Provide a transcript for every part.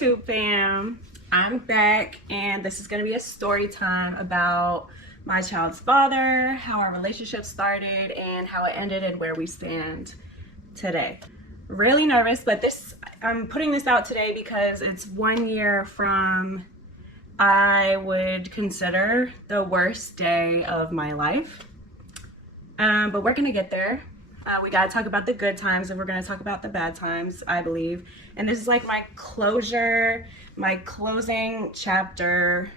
YouTube fam, I'm back and this is going to be a story time about my child's father, how our relationship started and how it ended and where we stand today. Really nervous, but I'm putting this out today because it's 1 year from I would consider the worst day of my life. But we're gonna get there. We gotta talk about the good times and we're gonna talk about the bad times, I believe. And this is like my closure, my closing chapter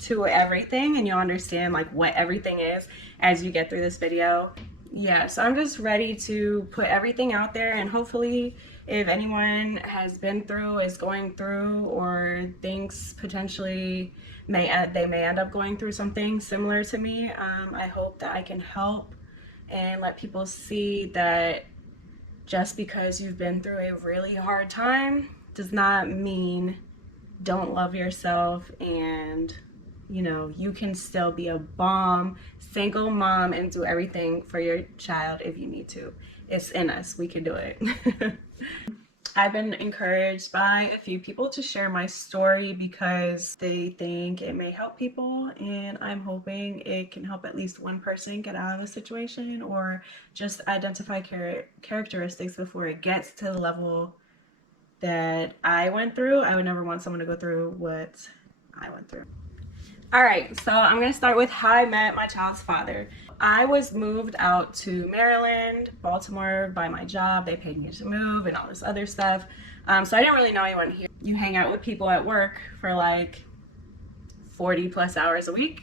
to everything, and you'll understand like what everything is as you get through this video. Yeah, so I'm just ready to put everything out there, and hopefully if anyone has been through, is going through, or thinks potentially they may end up going through something similar to me, I hope that I can help and let people see that just because you've been through a really hard time does not mean don't love yourself, and you know, you can still be a bomb single mom and do everything for your child if you need to. It's in us, we can do it. I've been encouraged by a few people to share my story because they think it may help people, and I'm hoping it can help at least one person get out of a situation or just identify characteristics before it gets to the level that I went through. I would never want someone to go through what I went through. All right, so I'm gonna start with how I met my child's father. I was moved out to Maryland, Baltimore by my job. They paid me to move and all this other stuff. So I didn't really know anyone here. You hang out with people at work for like 40 plus hours a week.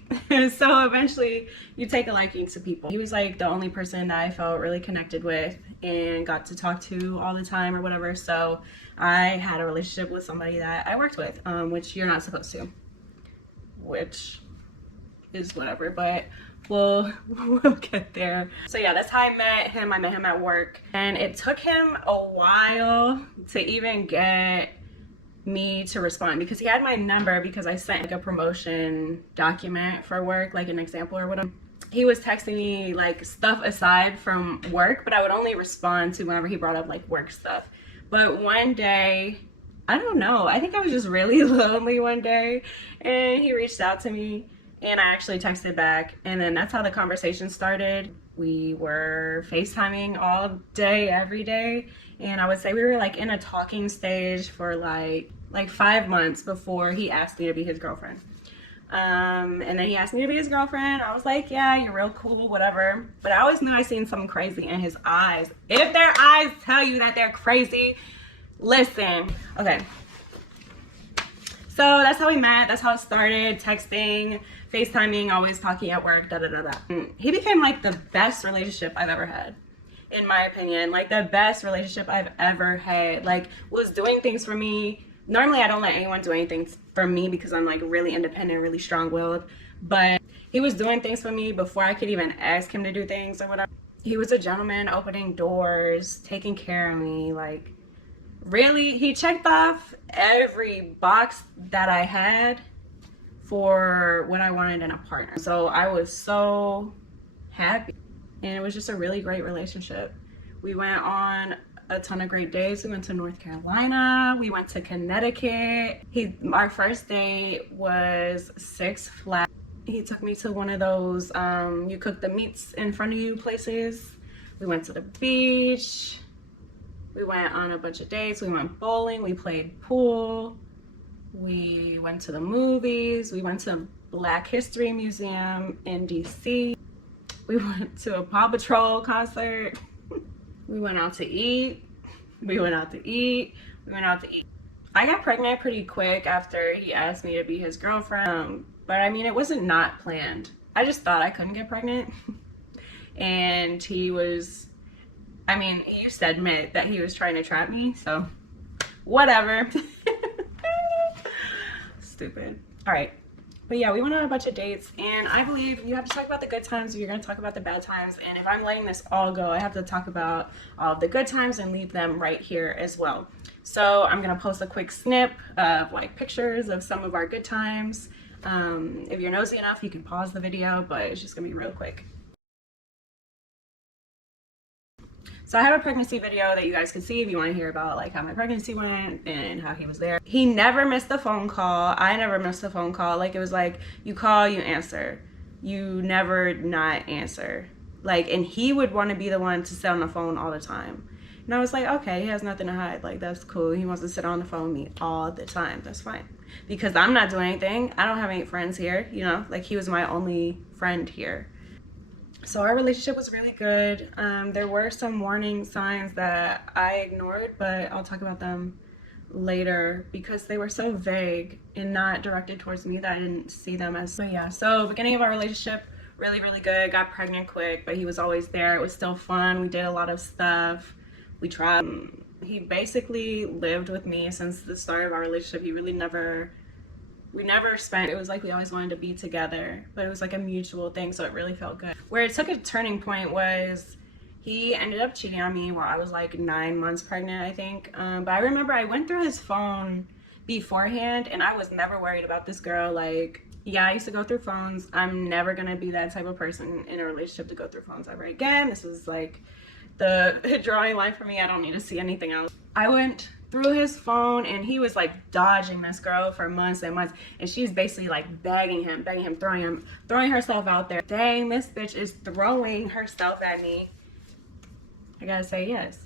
So eventually you take a liking to people. He was like the only person that I felt really connected with and got to talk to all the time or whatever. So I had a relationship with somebody that I worked with, which you're not supposed to, which is whatever, but we'll get there. So yeah, that's how I met him. I met him at work, and it took him a while to even get me to respond because he had my number because I sent like a promotion document for work, like an example or whatever. He was texting me like stuff aside from work, but I would only respond to whenever he brought up like work stuff. But one day, I don't know, I think I was just really lonely one day, and he reached out to me and I actually texted back, and then that's how the conversation started. We were FaceTiming all day, every day, and I would say we were like in a talking stage for like 5 months before he asked me to be his girlfriend. And then he asked me to be his girlfriend. I was like, yeah, you're real cool, whatever. But I always knew I seen something crazy in his eyes. If their eyes tell you that they're crazy, listen. Okay. So that's how we met. That's how it started. Texting, FaceTiming, always talking at work, da da da da. He became like the best relationship I've ever had, in my opinion. Like the best relationship I've ever had. Like, was doing things for me. Normally I don't let anyone do anything for me because I'm like really independent, really strong-willed. But he was doing things for me before I could even ask him to do things or whatever. He was a gentleman, opening doors, taking care of me, like really, he checked off every box that I had for what I wanted in a partner. So I was so happy, and it was just a really great relationship. We went on a ton of great days. We went to North Carolina, we went to Connecticut. Our first date was Six Flags. He took me to one of those you cook the meats in front of you places. We went to the beach. We went on a bunch of dates. We went bowling, we played pool, we went to the movies, we went to Black History Museum in DC. We went to a Paw Patrol concert. We went out to eat. We went out to eat. We went out to eat. I got pregnant pretty quick after he asked me to be his girlfriend. But I mean, it wasn't not planned. I just thought I couldn't get pregnant. And he was, I mean, he used to admit that he was trying to trap me, so whatever. Stupid. All right. But yeah, we went on a bunch of dates, and I believe you have to talk about the good times if you're going to talk about the bad times. And if I'm letting this all go, I have to talk about all of the good times and leave them right here as well. So I'm going to post a quick snip of like pictures of some of our good times. If you're nosy enough, you can pause the video, but it's just going to be real quick. So I have a pregnancy video that you guys can see if you want to hear about like how my pregnancy went and how he was there. He never missed a phone call. I never missed a phone call. Like, it was like, you call, you answer. You never not answer. Like, and he would want to be the one to sit on the phone all the time. And I was like, okay, he has nothing to hide. Like, that's cool. He wants to sit on the phone with me all the time. That's fine. Because I'm not doing anything. I don't have any friends here, you know? Like, he was my only friend here. So our relationship was really good. There were some warning signs that I ignored, but I'll talk about them later because they were so vague and not directed towards me that I didn't see them as. But yeah, so beginning of our relationship, really, really good. Got pregnant quick, but he was always there. It was still fun. We did a lot of stuff. We tried. He basically lived with me since the start of our relationship. He really never, we never spent, it was like we always wanted to be together, but it was like a mutual thing, so it really felt good. Where it took a turning point was he ended up cheating on me while I was like 9 months pregnant, I think. But I remember I went through his phone beforehand and I was never worried about this girl. Like, yeah, I used to go through phones. I'm never gonna be that type of person in a relationship to go through phones ever again. This was like the drawing line for me. I don't need to see anything else. I went through his phone and he was like dodging this girl for months and months, and she's basically like begging him, throwing herself out there. Dang, this bitch is throwing herself at me. I gotta say yes.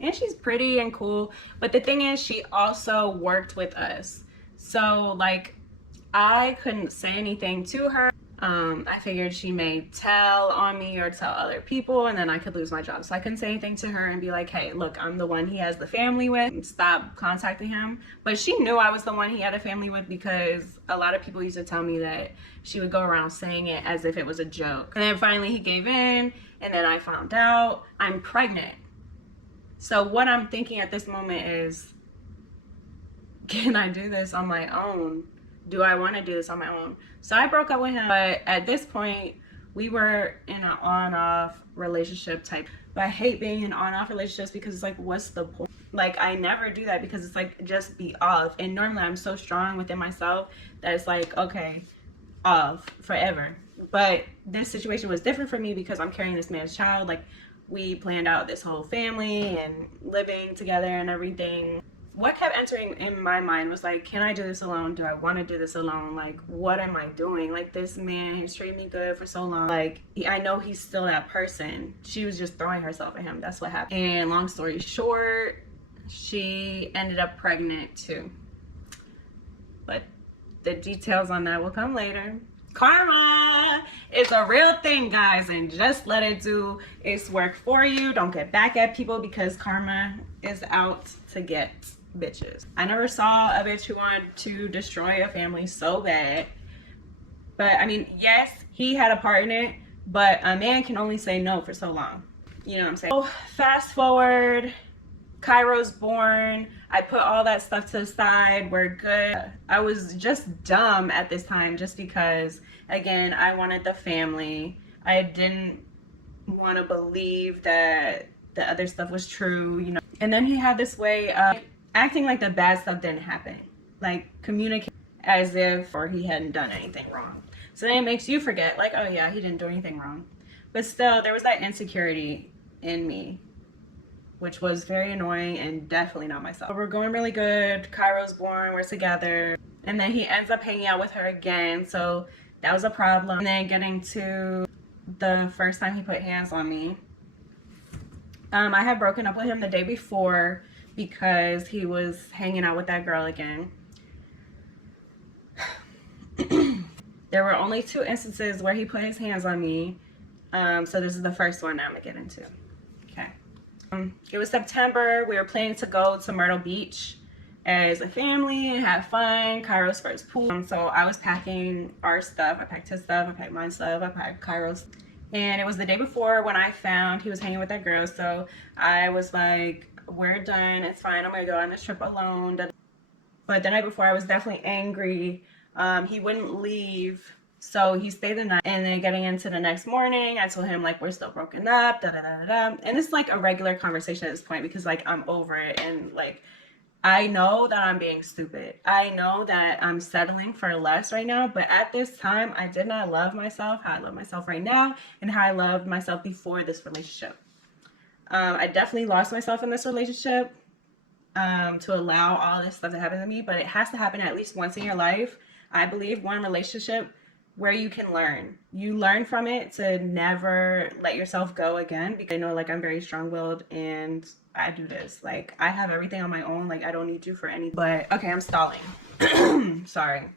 And she's pretty and cool, but the thing is, she also worked with us, so like I couldn't say anything to her. I figured she may tell on me or tell other people, and then I could lose my job. So I couldn't say anything to her and be like, hey, look, I'm the one he has the family with. Stop contacting him. But she knew I was the one he had a family with because a lot of people used to tell me that she would go around saying it as if it was a joke. And then finally he gave in, and then I found out I'm pregnant. So what I'm thinking at this moment is, can I do this on my own? Do I want to do this on my own? So I broke up with him, but at this point we were in an on-off relationship type. But I hate being in on-off relationships because it's like, what's the point? Like, I never do that because it's like, just be off. And normally I'm so strong within myself that it's like, okay, off forever. But this situation was different for me because I'm carrying this man's child. Like, we planned out this whole family and living together and everything. What kept entering in my mind was like, can I do this alone? Do I want to do this alone? Like, what am I doing? Like, this man has treated me good for so long. Like, I know he's still that person. She was just throwing herself at him. That's what happened. And long story short, she ended up pregnant too. But the details on that will come later. Karma is a real thing, guys, and just let it do its work for you. Don't get back at people because karma is out to get bitches. I never saw a bitch who wanted to destroy a family so bad. But I mean, yes, he had a part in it, but a man can only say no for so long. You know what I'm saying? So fast forward, Kairo's born. I put all that stuff to the side. We're good. I was just dumb at this time just because, again, I wanted the family. I didn't want to believe that the other stuff was true, you know. And then he had this way of acting like the bad stuff didn't happen, like communicate as if or he hadn't done anything wrong. So then it makes you forget, like, oh yeah, he didn't do anything wrong. But still, there was that insecurity in me, which was very annoying and definitely not myself. But we're going really good. Kairo's born, we're together. And then he ends up hanging out with her again, so that was a problem. And then getting to the first time he put hands on me. I had broken up with him the day before because he was hanging out with that girl again. There were only 2 instances where he put his hands on me. So this is the first one I'm gonna get into. Okay. It was September. We were planning to go to Myrtle Beach as a family and have fun. Kairo's first pool. So I was packing our stuff. I packed his stuff. I packed my stuff. I packed Kairo's. And it was the day before when I found he was hanging with that girl. So I was like, we're done. It's fine. I'm going to go on this trip alone. But the night before, I was definitely angry. He wouldn't leave. So he stayed the night. And then getting into the next morning, I told him, like, we're still broken up. Da, da, da, da, da. And it's like a regular conversation at this point because, like, I'm over it. And, like, I know that I'm being stupid. I know that I'm settling for less right now, but at this time, I did not love myself how I love myself right now and how I loved myself before this relationship. I definitely lost myself in this relationship to allow all this stuff to happen to me, but it has to happen at least once in your life. I believe one relationship where you can learn. You learn from it to never let yourself go again, because I know like I'm very strong-willed and I do this. Like I have everything on my own. Like I don't need you for anything. But okay, I'm stalling. Sorry.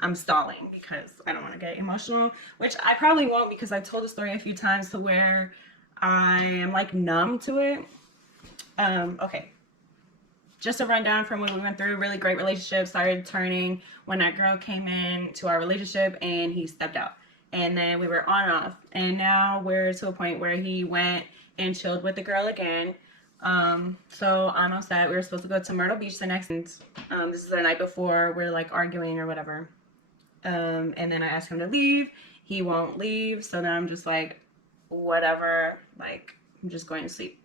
I'm stalling because I don't want to get emotional, which I probably won't because I've told the story a few times to where I am like numb to it. Okay. Just a rundown from when we went through. Really great relationship, started turning when that girl came in to our relationship and he stepped out. And then we were on and off. And now we're to a point where he went and chilled with the girl again. So I'm upset. We were supposed to go to Myrtle Beach the next this is the night before we're like arguing or whatever. And then I asked him to leave. He won't leave. So now I'm just like, whatever. Like, I'm just going to sleep.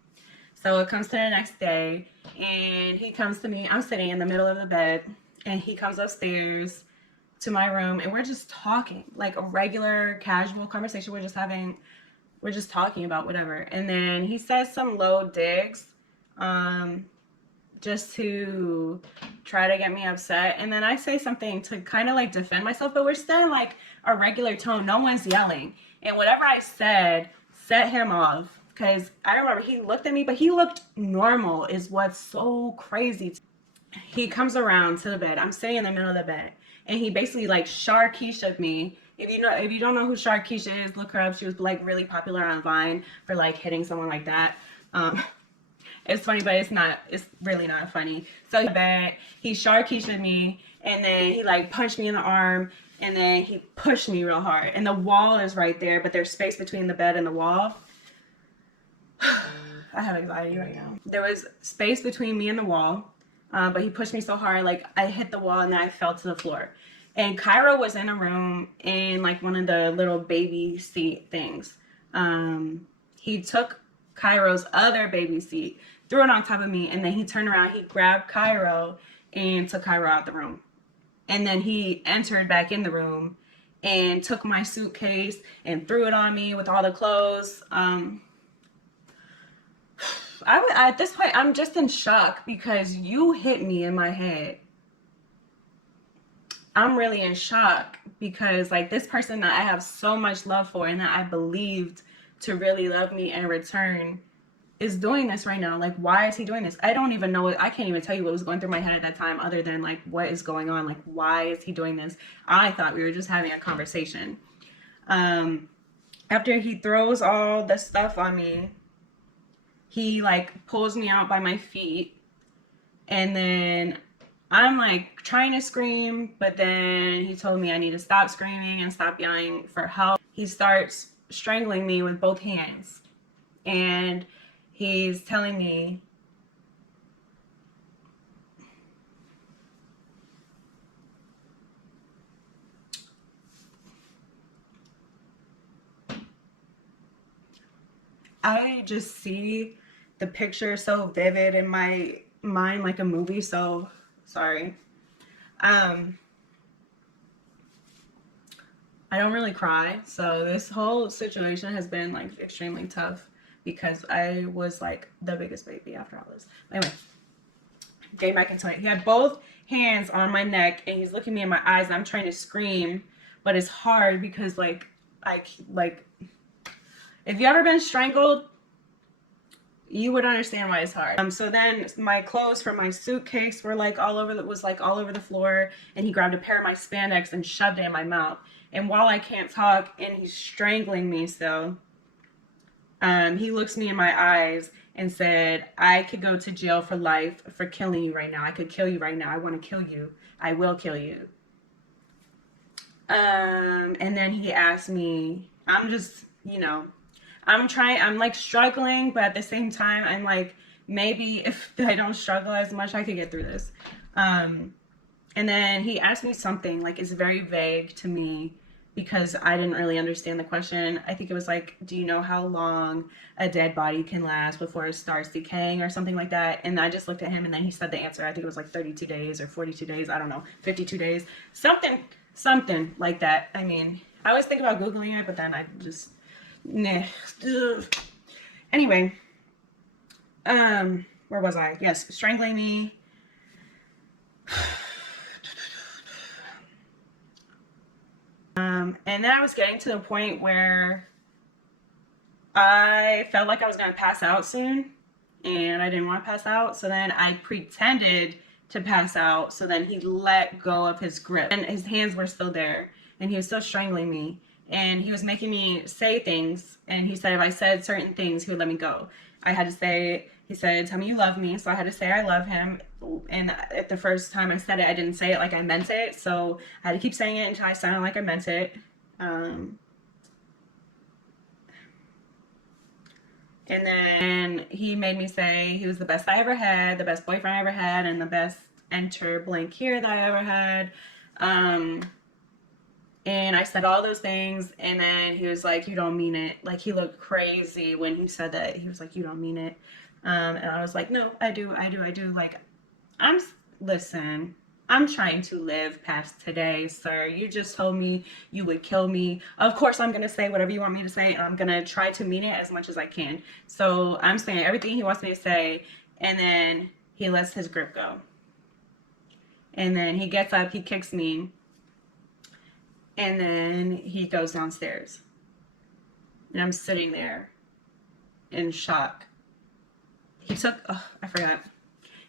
So it comes to the next day, and he comes to me. I'm sitting in the middle of the bed, and he comes upstairs to my room, and we're just talking, like a regular, casual conversation. We're just talking about whatever. And then he says some low digs, just to try to get me upset. And then I say something to kind of like defend myself, but we're still in like a regular tone. No one's yelling. And whatever I said set him off. Because I remember he looked at me, but he looked normal is what's so crazy. He comes around to the bed. I'm sitting in the middle of the bed. And he basically like Sharkeisha'd me. If you don't know who Sharkeisha is, look her up. She was like really popular on Vine for like hitting someone like that. It's funny, but it's really not funny. So he Sharkeisha'd me, and then he like punched me in the arm, and then he pushed me real hard. And the wall is right there, but there's space between the bed and the wall. I have anxiety right now. There was space between me and the wall, but he pushed me so hard, like I hit the wall and then I fell to the floor. And Kairo was in a room in like one of the little baby seat things. He took Kairo's other baby seat, threw it on top of me, and then he turned around, he grabbed Kairo and took Kairo out the room. And then he entered back in the room and took my suitcase and threw it on me with all the clothes. At this point, I'm just in shock because you hit me in my head. I'm really in shock because like this person that I have so much love for and that I believed to really love me in return is doing this right now. Like, why is he doing this? I don't even know. I can't even tell you what was going through my head at that time other than like, what is going on? Like, why is he doing this? I thought we were just having a conversation. After he throws all the stuff on me, he like pulls me out by my feet, and then I'm like trying to scream, but then he told me I need to stop screaming and stop yelling for help. He starts strangling me with both hands, and he's telling me I just see the picture so vivid in my mind like a movie. So sorry. I don't really cry, so this whole situation has been like extremely tough because I was like the biggest baby after all this. Anyway, getting back into it, he had both hands on my neck and he's looking me in my eyes and I'm trying to scream, but it's hard because like if you ever been strangled, you would understand why it's hard. So then my clothes from my suitcase were like all over the floor, and he grabbed a pair of my spandex and shoved it in my mouth. And while I can't talk and he's strangling me still, he looks me in my eyes and said, I could go to jail for life for killing you right now. I could kill you right now. I want to kill you. I will kill you. And then he asked me, I'm just, I'm like struggling, but at the same time, I'm like, maybe if I don't struggle as much, I could get through this. And then he asked me something, like, it's very vague to me because I didn't really understand the question. I think it was like, do you know how long a dead body can last before it starts decaying or something like that? And I just looked at him and then he said the answer. I think it was like 32 days or 42 days. I don't know, 52 days, something like that. I mean, I always think about Googling it, but then I just, nah. Ugh. Anyway, Where was I? Yes, strangling me. And then I was getting to the point where I felt like I was gonna pass out soon, and I didn't want to pass out. So then I pretended to pass out. So then he let go of his grip, and his hands were still there, and he was still strangling me. And he was making me say things. And he said if I said certain things, he would let me go. I had to say, he said, "Tell me you love me." So I had to say I love him. And at the first time I said it, I didn't say it like I meant it. So I had to keep saying it until I sounded like I meant it. And then he made me say he was the best I ever had, the best boyfriend I ever had, and the best enter blank here that I ever had. And I said all those things, and then he was like, "You don't mean it." Like, he looked crazy when he said that. He was like, "You don't mean it." And I was like, "No, I do. Like, I'm, listen, I'm trying to live past today, sir. You just told me you would kill me. Of course, I'm going to say whatever you want me to say. I'm going to try to mean it as much as I can." So I'm saying everything he wants me to say, and then he lets his grip go. And then he gets up, he kicks me, and then he goes downstairs. And I'm sitting there in shock. He took, oh, I forgot.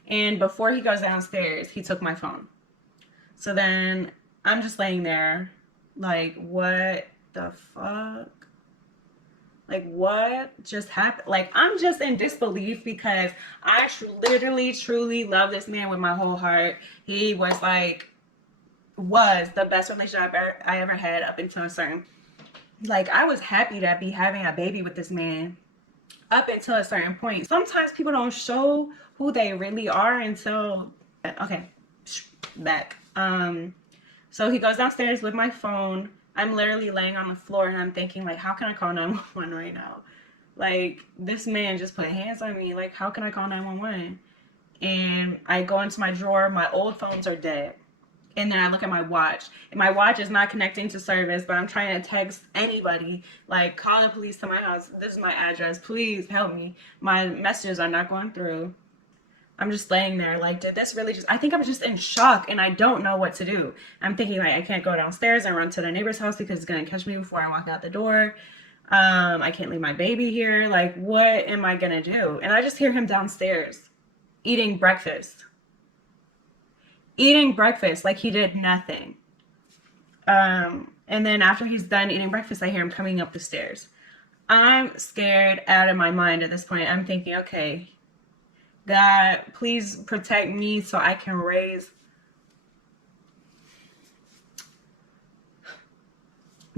And before he goes downstairs, he took my phone. So then I'm just laying there like, what the fuck? Like, what just happened? Like, I'm just in disbelief because I literally, truly love this man with my whole heart. He was the best relationship I ever had up until a certain, like, I was happy to be having a baby with this man up until a certain point. Sometimes people don't show who they really are until, okay, back. So he goes downstairs with my phone. I'm literally laying on the floor and I'm thinking, like, how can I call 911 right now? Like, this man just put hands on me. Like, how can I call 911? And I go into my drawer. My old phones are dead. And then I look at my watch, and my watch is not connecting to service, but I'm trying to text anybody, like, call the police to my house. This is my address. Please help me. My messages are not going through. I'm just laying there like, did this really just, I think I'm just in shock and I don't know what to do. I'm thinking, like, I can't go downstairs and run to the neighbor's house because it's going to catch me before I walk out the door. I can't leave my baby here. Like, what am I going to do? And I just hear him downstairs eating breakfast. Like he did nothing. And then after he's done eating breakfast, I hear him coming up the stairs. I'm scared out of my mind at this point. I'm thinking, okay, God, please protect me so I can raise.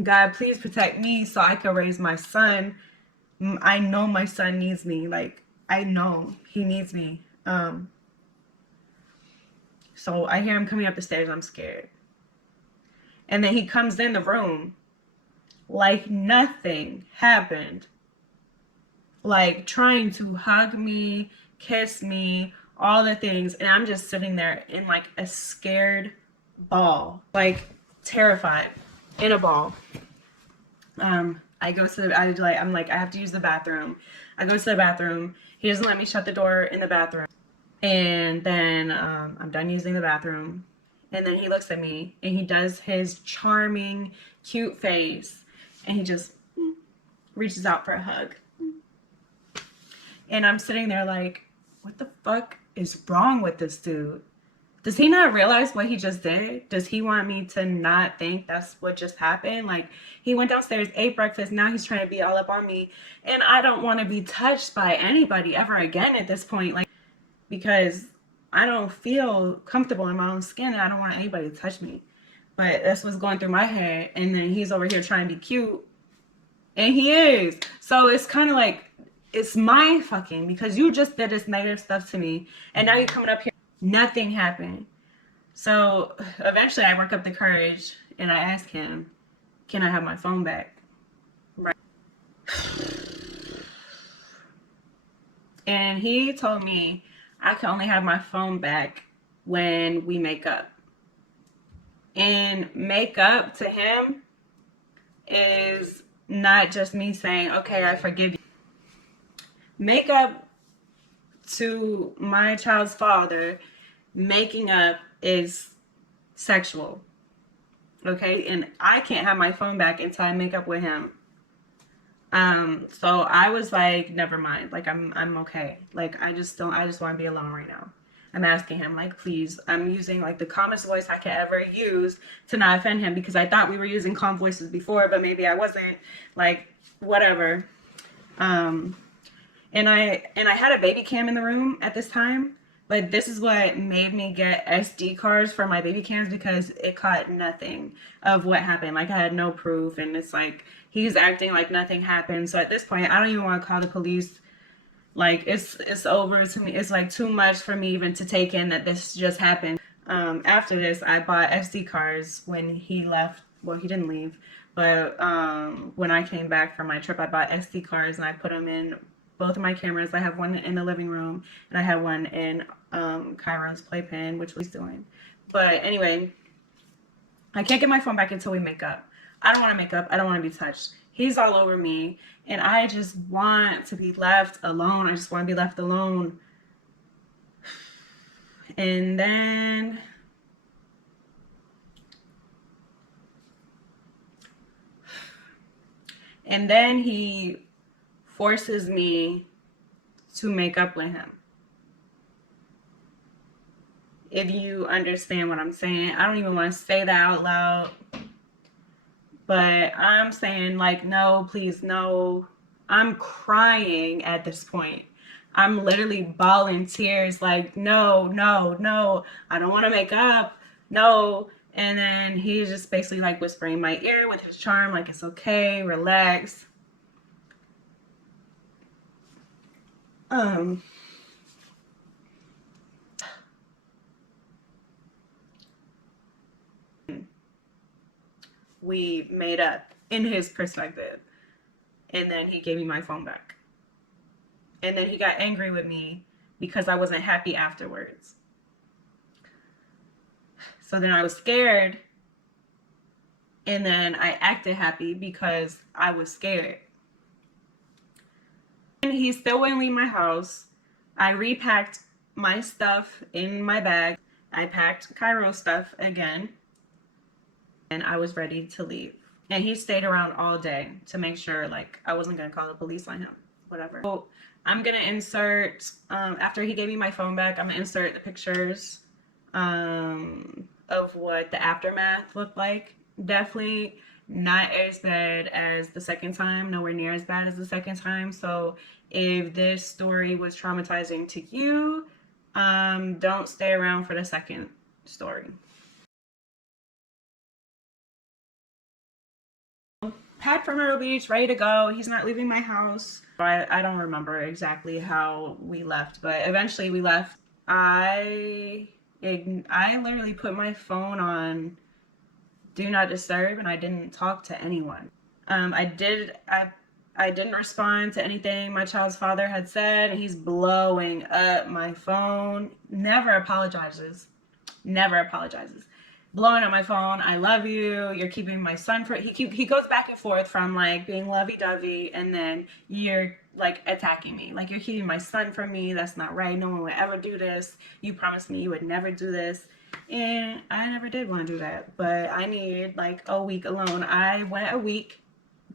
God, please protect me so I can raise my son. I know my son needs me. Like, I know he needs me. So I hear him coming up the stairs. I'm scared. And then he comes in the room like nothing happened. Like, trying to hug me, kiss me, all the things. And I'm just sitting there in like a scared ball, like terrified in a ball. I go to the, I'm like, I have to use the bathroom. I go to the bathroom. He doesn't let me shut the door in the bathroom. And then I'm done using the bathroom. And then he looks at me and he does his charming, cute face. And he just reaches out for a hug. And I'm sitting there like, what the fuck is wrong with this dude? Does he not realize what he just did? Does he want me to not think that's what just happened? Like, he went downstairs, ate breakfast, now he's trying to be all up on me. And I don't want to be touched by anybody ever again at this point. Like, because I don't feel comfortable in my own skin and I don't want anybody to touch me. But that's what's going through my head. And then he's over here trying to be cute. And he is. So it's kind of like, it's my fucking, because you just did this negative stuff to me. And now you're coming up here. Nothing happened. So eventually I work up the courage and I ask him, can I have my phone back? Right. And he told me I can only have my phone back when we make up. And make up to him is not just me saying, okay, I forgive you. Make up to my child's father, making up is sexual. Okay, and I can't have my phone back until I make up with him. So I was like, never mind. Like I'm okay. Like I just want to be alone right now. I'm asking him, like, please. I'm using like the calmest voice I could ever use to not offend him, because I thought we were using calm voices before, but maybe I wasn't. Like, whatever. Um, and I had a baby cam in the room at this time. But this is what made me get SD cards for my baby cams, because it caught nothing of what happened. Like I had no proof, and it's like he's acting like nothing happened. So at this point, I don't even want to call the police. Like it's over to me. It's like too much for me even to take in that this just happened. After this, I bought SD cards when he left. Well, he didn't leave, but when I came back from my trip, I bought SD cards and I put them in both of my cameras. I have one in the living room and I have one in Kairo's playpen, which was doing. But anyway, I can't get my phone back until we make up. I don't want to make up. I don't want to be touched. He's all over me, and I just want to be left alone. I just want to be left alone. And then he forces me to make up with him. If you understand what I'm saying. I don't even want to say that out loud. But I'm saying, like, no, please, no. I'm crying at this point. I'm literally bawling tears, like, no, no, no. I don't want to make up. No. And then he's just basically like whispering in my ear with his charm, like, it's okay, relax. We made up in his perspective. And then he gave me my phone back. And then he got angry with me because I wasn't happy afterwards. So then I was scared. And then I acted happy because I was scared. And he still wouldn't leave my house. I repacked my stuff in my bag. I packed Kairo's stuff again. And I was ready to leave. And he stayed around all day to make sure, like, I wasn't going to call the police on him. Whatever. So I'm going to insert, after he gave me my phone back, I'm going to insert the pictures of what the aftermath looked like. Definitely not as bad as the second time. Nowhere near as bad as the second time. So if this story was traumatizing to you, don't stay around for the second story. Packed for Myrtle Beach, ready to go. He's not leaving my house. I don't remember exactly how we left, but eventually we left. I literally put my phone on Do Not Disturb, and I didn't talk to anyone. I didn't respond to anything my child's father had said. He's blowing up my phone. Never apologizes. Never apologizes. Blowing up my phone. I love you. You're keeping my son for. He goes back and forth from like being lovey-dovey, and then you're like attacking me. Like, you're keeping my son from me. That's not right. No one would ever do this. You promised me you would never do this. And I never did want to do that. But I needed like a week alone. I went a week,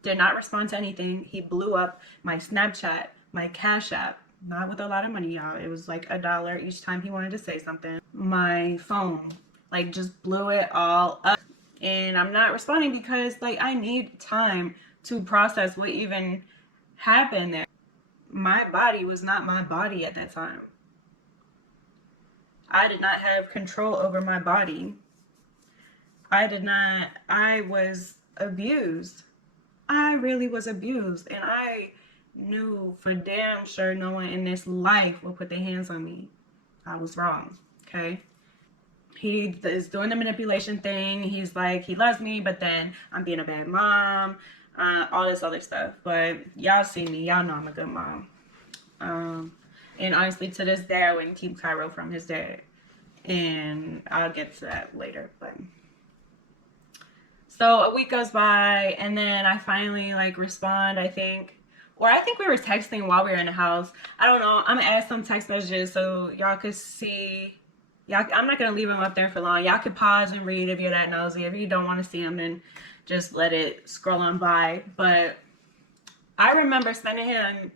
did not respond to anything. He blew up my Snapchat, my Cash App. Not with a lot of money, y'all. It was like $1 each time he wanted to say something. My phone, like, just blew it all up. And I'm not responding because, like, I need time to process what even happened there. My body was not my body at that time. I did not have control over my body. I was abused. I really was abused. And I knew for damn sure no one in this life will put their hands on me. I was wrong, okay? He is doing the manipulation thing. He's like, he loves me, but then I'm being a bad mom, all this other stuff. But y'all see me. Y'all know I'm a good mom. And honestly, to this day, I wouldn't keep Kairo from his dad. And I'll get to that later. But so a week goes by, and then I finally like respond, I think. or I think we were texting while we were in the house. I don't know. I'm gonna add some text messages so y'all could see. Y'all, I'm not gonna leave them up there for long. Y'all could pause and read if you're that nosy. If you don't want to see them, then just let it scroll on by. But I remember sending him.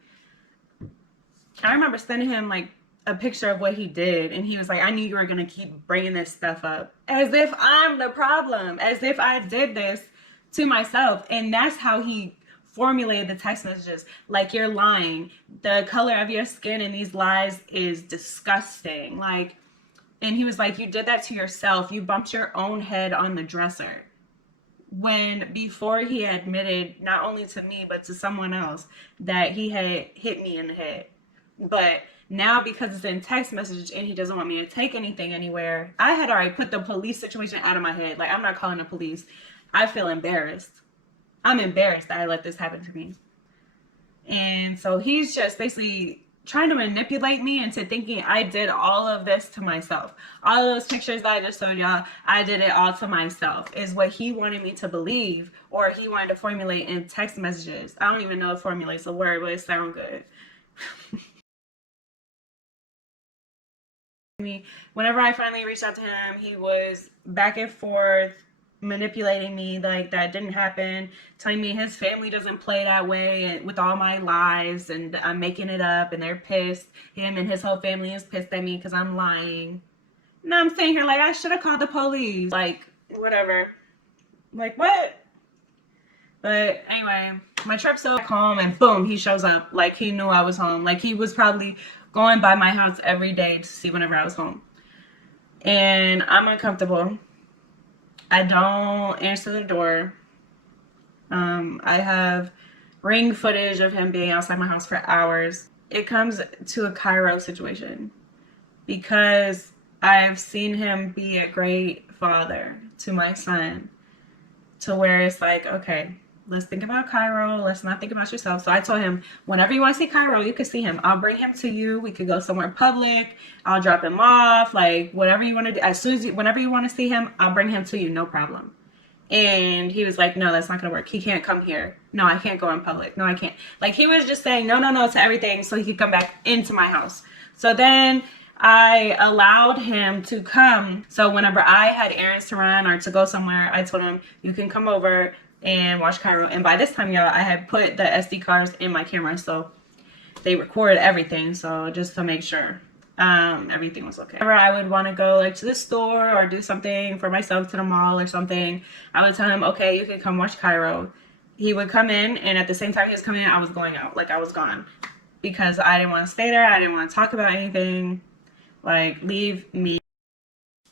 Like a picture of what he did, and he was like, "I knew you were gonna keep bringing this stuff up," as if I'm the problem, as if I did this to myself. And that's how he formulated the text messages. Like, you're lying. The color of your skin in these lies is disgusting. Like, and he was like, you did that to yourself. You bumped your own head on the dresser. When before he admitted, not only to me, but to someone else, that he had hit me in the head. But now, because it's in text message and he doesn't want me to take anything anywhere, I had already put the police situation out of my head. Like, I'm not calling the police. I feel embarrassed. I'm embarrassed that I let this happen to me. And so he's just basically trying to manipulate me into thinking I did all of this to myself. All of those pictures that I just showed y'all, I did it all to myself, is what he wanted me to believe, or he wanted to formulate in text messages. I don't even know if formulate's a word, but it sounds good. Whenever I finally reached out to him, he was back and forth manipulating me like that didn't happen, telling me his family doesn't play that way, and with all my lies, and I'm making it up, and they're pissed. Him and his whole family is pissed at me because I'm lying. And I'm sitting here like, I should have called the police. Like, whatever. Like, what? But anyway, my trip's back home, and boom, he shows up. Like, he knew I was home. Like, he was probably going by my house every day to see whenever I was home. And I'm uncomfortable. I don't answer the door. I have ring footage of him being outside my house for hours. It comes to a Kairo situation because I've seen him be a great father to my son, to where it's like, okay, let's think about Kairo. Let's not think about yourself. So I told him, whenever you want to see Kairo, you can see him. I'll bring him to you. We could go somewhere public. I'll drop him off. Like, whatever you want to do. As soon as whenever you want to see him, I'll bring him to you. No problem. And he was like, no, that's not going to work. He can't come here. No, I can't go in public. No, I can't. Like, he was just saying no to everything so he could come back into my house. So then I allowed him to come. So whenever I had errands to run or to go somewhere, I told him, you can come over and watch Kairo. And by this time, y'all, I had put the SD cards in my camera, so they recorded everything. So just to make sure everything was okay. Whenever I would want to go like to the store or do something for myself, to the mall or something, I would tell him, okay, you can come watch Kairo. He would come in, and at the same time he was coming in, I was going out. Like, I was gone because I didn't want to stay there. I didn't want to talk about anything. Like, leave me.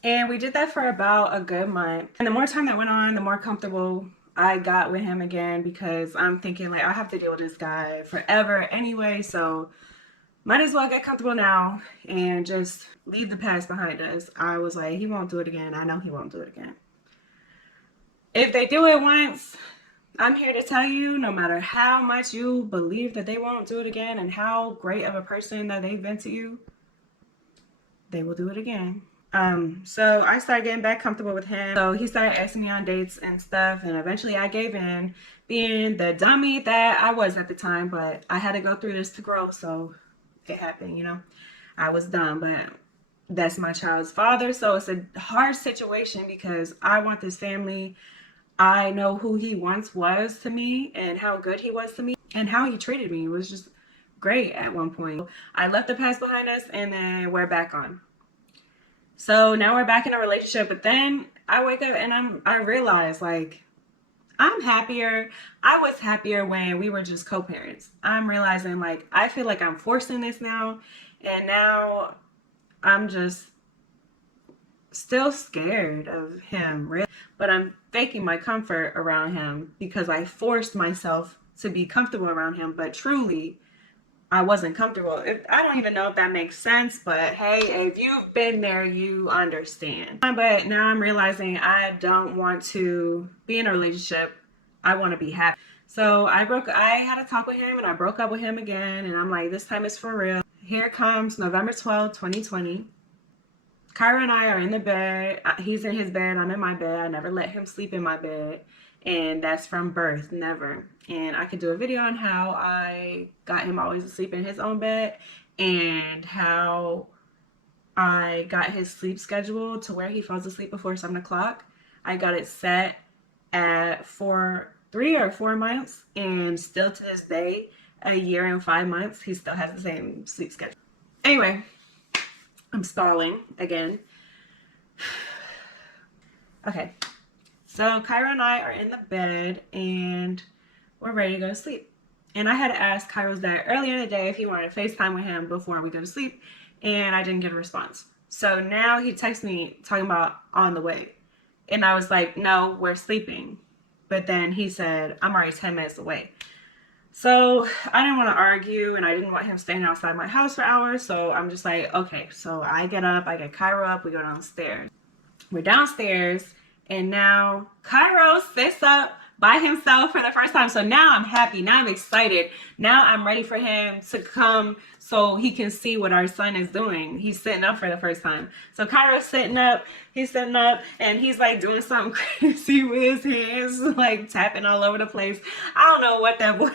And we did that for about a good month. And the more time that went on, the more comfortable I got with him again, because I'm thinking, like, I have to deal with this guy forever anyway, so might as well get comfortable now and just leave the past behind us. I was like, he won't do it again. I know he won't do it again. If they do it once, I'm here to tell you, no matter how much you believe that they won't do it again and how great of a person that they've been to you, they will do it again. So I started getting back comfortable with him. So he started asking me on dates and stuff, and eventually I gave in, being the dummy that I was at the time, but I had to go through this to grow, so it happened, you know. I was dumb, but that's my child's father, so it's a hard situation because I want this family. I know who he once was to me and how good he was to me and how he treated me. It was just great at one point. I left the past behind us, and then we're back on. So now we're back in a relationship, but then I wake up and I realize, like, I'm happier. I was happier when we were just co-parents. I'm realizing, like, I feel like I'm forcing this now, and now I'm just still scared of him, really. But I'm faking my comfort around him because I forced myself to be comfortable around him, but truly I wasn't comfortable. I don't even know if that makes sense, but hey, if you've been there, you understand. But now I'm realizing I don't want to be in a relationship. I want to be happy. So I had a talk with him, and I broke up with him again, and I'm like, this time it's for real. Here comes November 12th, 2020. Kairo and I are in the bed. He's in his bed. I'm in my bed. I never let him sleep in my bed. And that's from birth, never. And I could do a video on how I got him always asleep in his own bed, and how I got his sleep schedule to where he falls asleep before 7 o'clock. I got it set at 3 or 4 months, and still to this day, a year and 5 months, he still has the same sleep schedule. Anyway, I'm stalling again. Okay, so Kairo and I are in the bed and we're ready to go to sleep. And I had asked Kairo's dad earlier in the day if he wanted to FaceTime with him before we go to sleep, and I didn't get a response. So now he texts me talking about on the way. And I was like, no, we're sleeping. But then he said, I'm already 10 minutes away. So I didn't want to argue, and I didn't want him staying outside my house for hours. So I'm just like, okay. So I get up, I get Kairo up, we go downstairs. We're downstairs, and now Kairo sits up by himself for the first time. So now I'm happy. Now I'm excited. Now I'm ready for him to come so he can see what our son is doing. He's sitting up for the first time. So Kairo's sitting up. He's sitting up, and he's like doing something crazy with his hands, like tapping all over the place. I don't know what that boy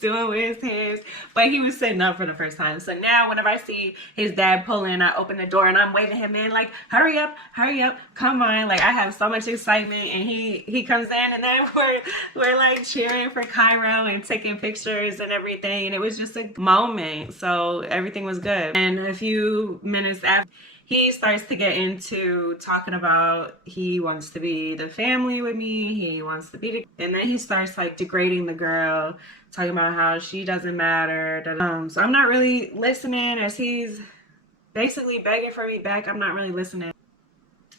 doing with his hands, but he was sitting up for the first time. So now whenever I see his dad pull in, I open the door and I'm waving him in like, hurry up, come on. Like, I have so much excitement, and he comes in, and then we're like cheering for Kairo and taking pictures and everything, and it was just a moment. So everything was good. And a few minutes after, he starts to get into talking about he wants to be the family with me, he wants to be and then he starts like degrading the girl, talking about how she doesn't matter. So I'm not really listening as he's basically begging for me back. I'm not really listening.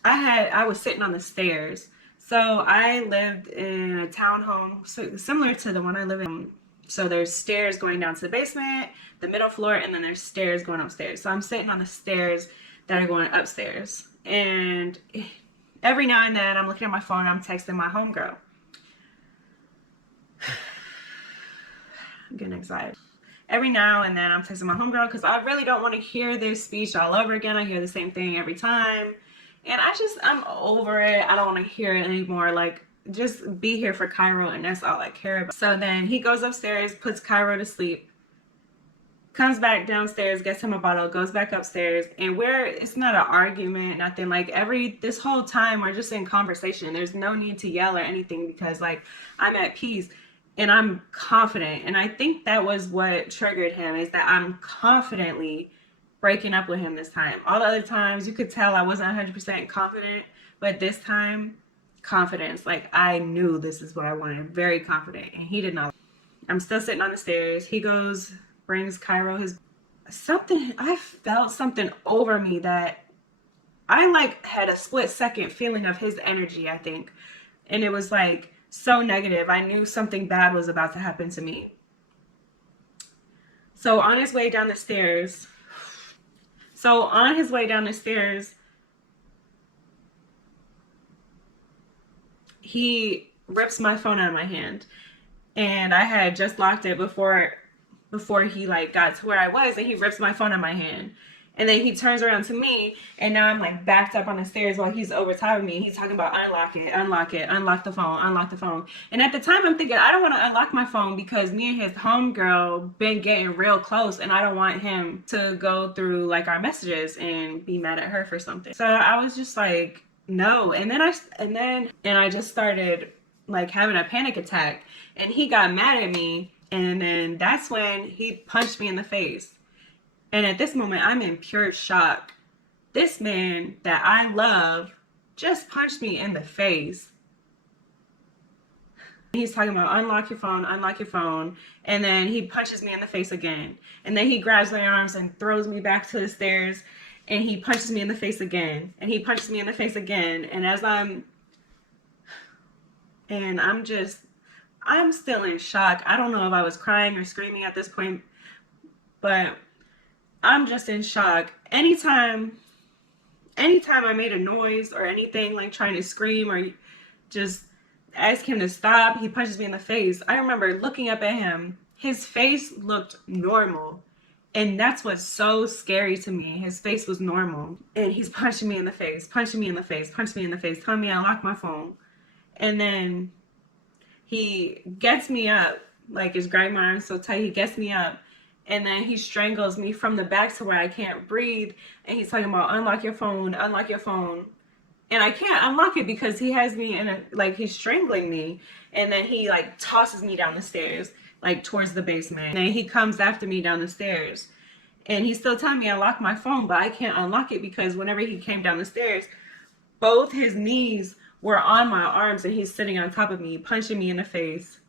I was sitting on the stairs. So I lived in a townhome similar to the one I live in. So there's stairs going down to the basement, the middle floor, and then there's stairs going upstairs. So I'm sitting on the stairs that are going upstairs. And every now and then I'm looking at my phone, I'm texting my homegirl. I'm getting excited. Every now and then I'm texting my homegirl because I really don't want to hear this speech all over again. I hear the same thing every time. And I'm over it. I don't want to hear it anymore. Like, just be here for Kairo, and that's all I care about. So then he goes upstairs, puts Kairo to sleep, comes back downstairs, gets him a bottle, goes back upstairs, and it's not an argument, nothing. Like, this whole time we're just in conversation. There's no need to yell or anything because, like, I'm at peace and I'm confident. And I think that was what triggered him, is that I'm confidently breaking up with him this time. All the other times you could tell I wasn't 100% confident, but this time, confidence. Like, I knew this is what I wanted. Very confident, and he did not. I'm still sitting on the stairs. He goes, brings Kairo I felt something over me that I like had a split second feeling of his energy, I think. And it was like so negative. I knew something bad was about to happen to me. So on his way down the stairs, he rips my phone out of my hand. And I had just locked it before he like got to where I was, and he rips my phone out of my hand. And then he turns around to me, and now I'm like backed up on the stairs while he's over top of me. He's talking about unlock the phone. And at the time I'm thinking, I don't want to unlock my phone because me and his homegirl been getting real close, and I don't want him to go through like our messages and be mad at her for something. So I was just like, no. And then I just started like having a panic attack, and he got mad at me, and then that's when he punched me in the face. And at this moment, I'm in pure shock. This man that I love just punched me in the face. He's talking about unlock your phone. And then he punches me in the face again. And then he grabs my arms and throws me back to the stairs. And he punches me in the face again. And he punches me in the face again. And I'm still in shock. I don't know if I was crying or screaming at this point, but I'm just in shock. Anytime I made a noise or anything, like trying to scream or just ask him to stop, he punches me in the face. I remember looking up at him. His face looked normal. And that's what's so scary to me. His face was normal. And he's punching me in the face, telling me I unlock my phone. And then he gets me up, like he's grabbing my arm so tight, he gets me up, and then he strangles me from the back to where I can't breathe, and he's talking about unlock your phone, unlock your phone. And I can't unlock it because he has me in a, like, he's strangling me. And then he like tosses me down the stairs, like towards the basement. And then he comes after me down the stairs. And he's still telling me unlock my phone, but I can't unlock it because whenever he came down the stairs, both his knees were on my arms and he's sitting on top of me, punching me in the face.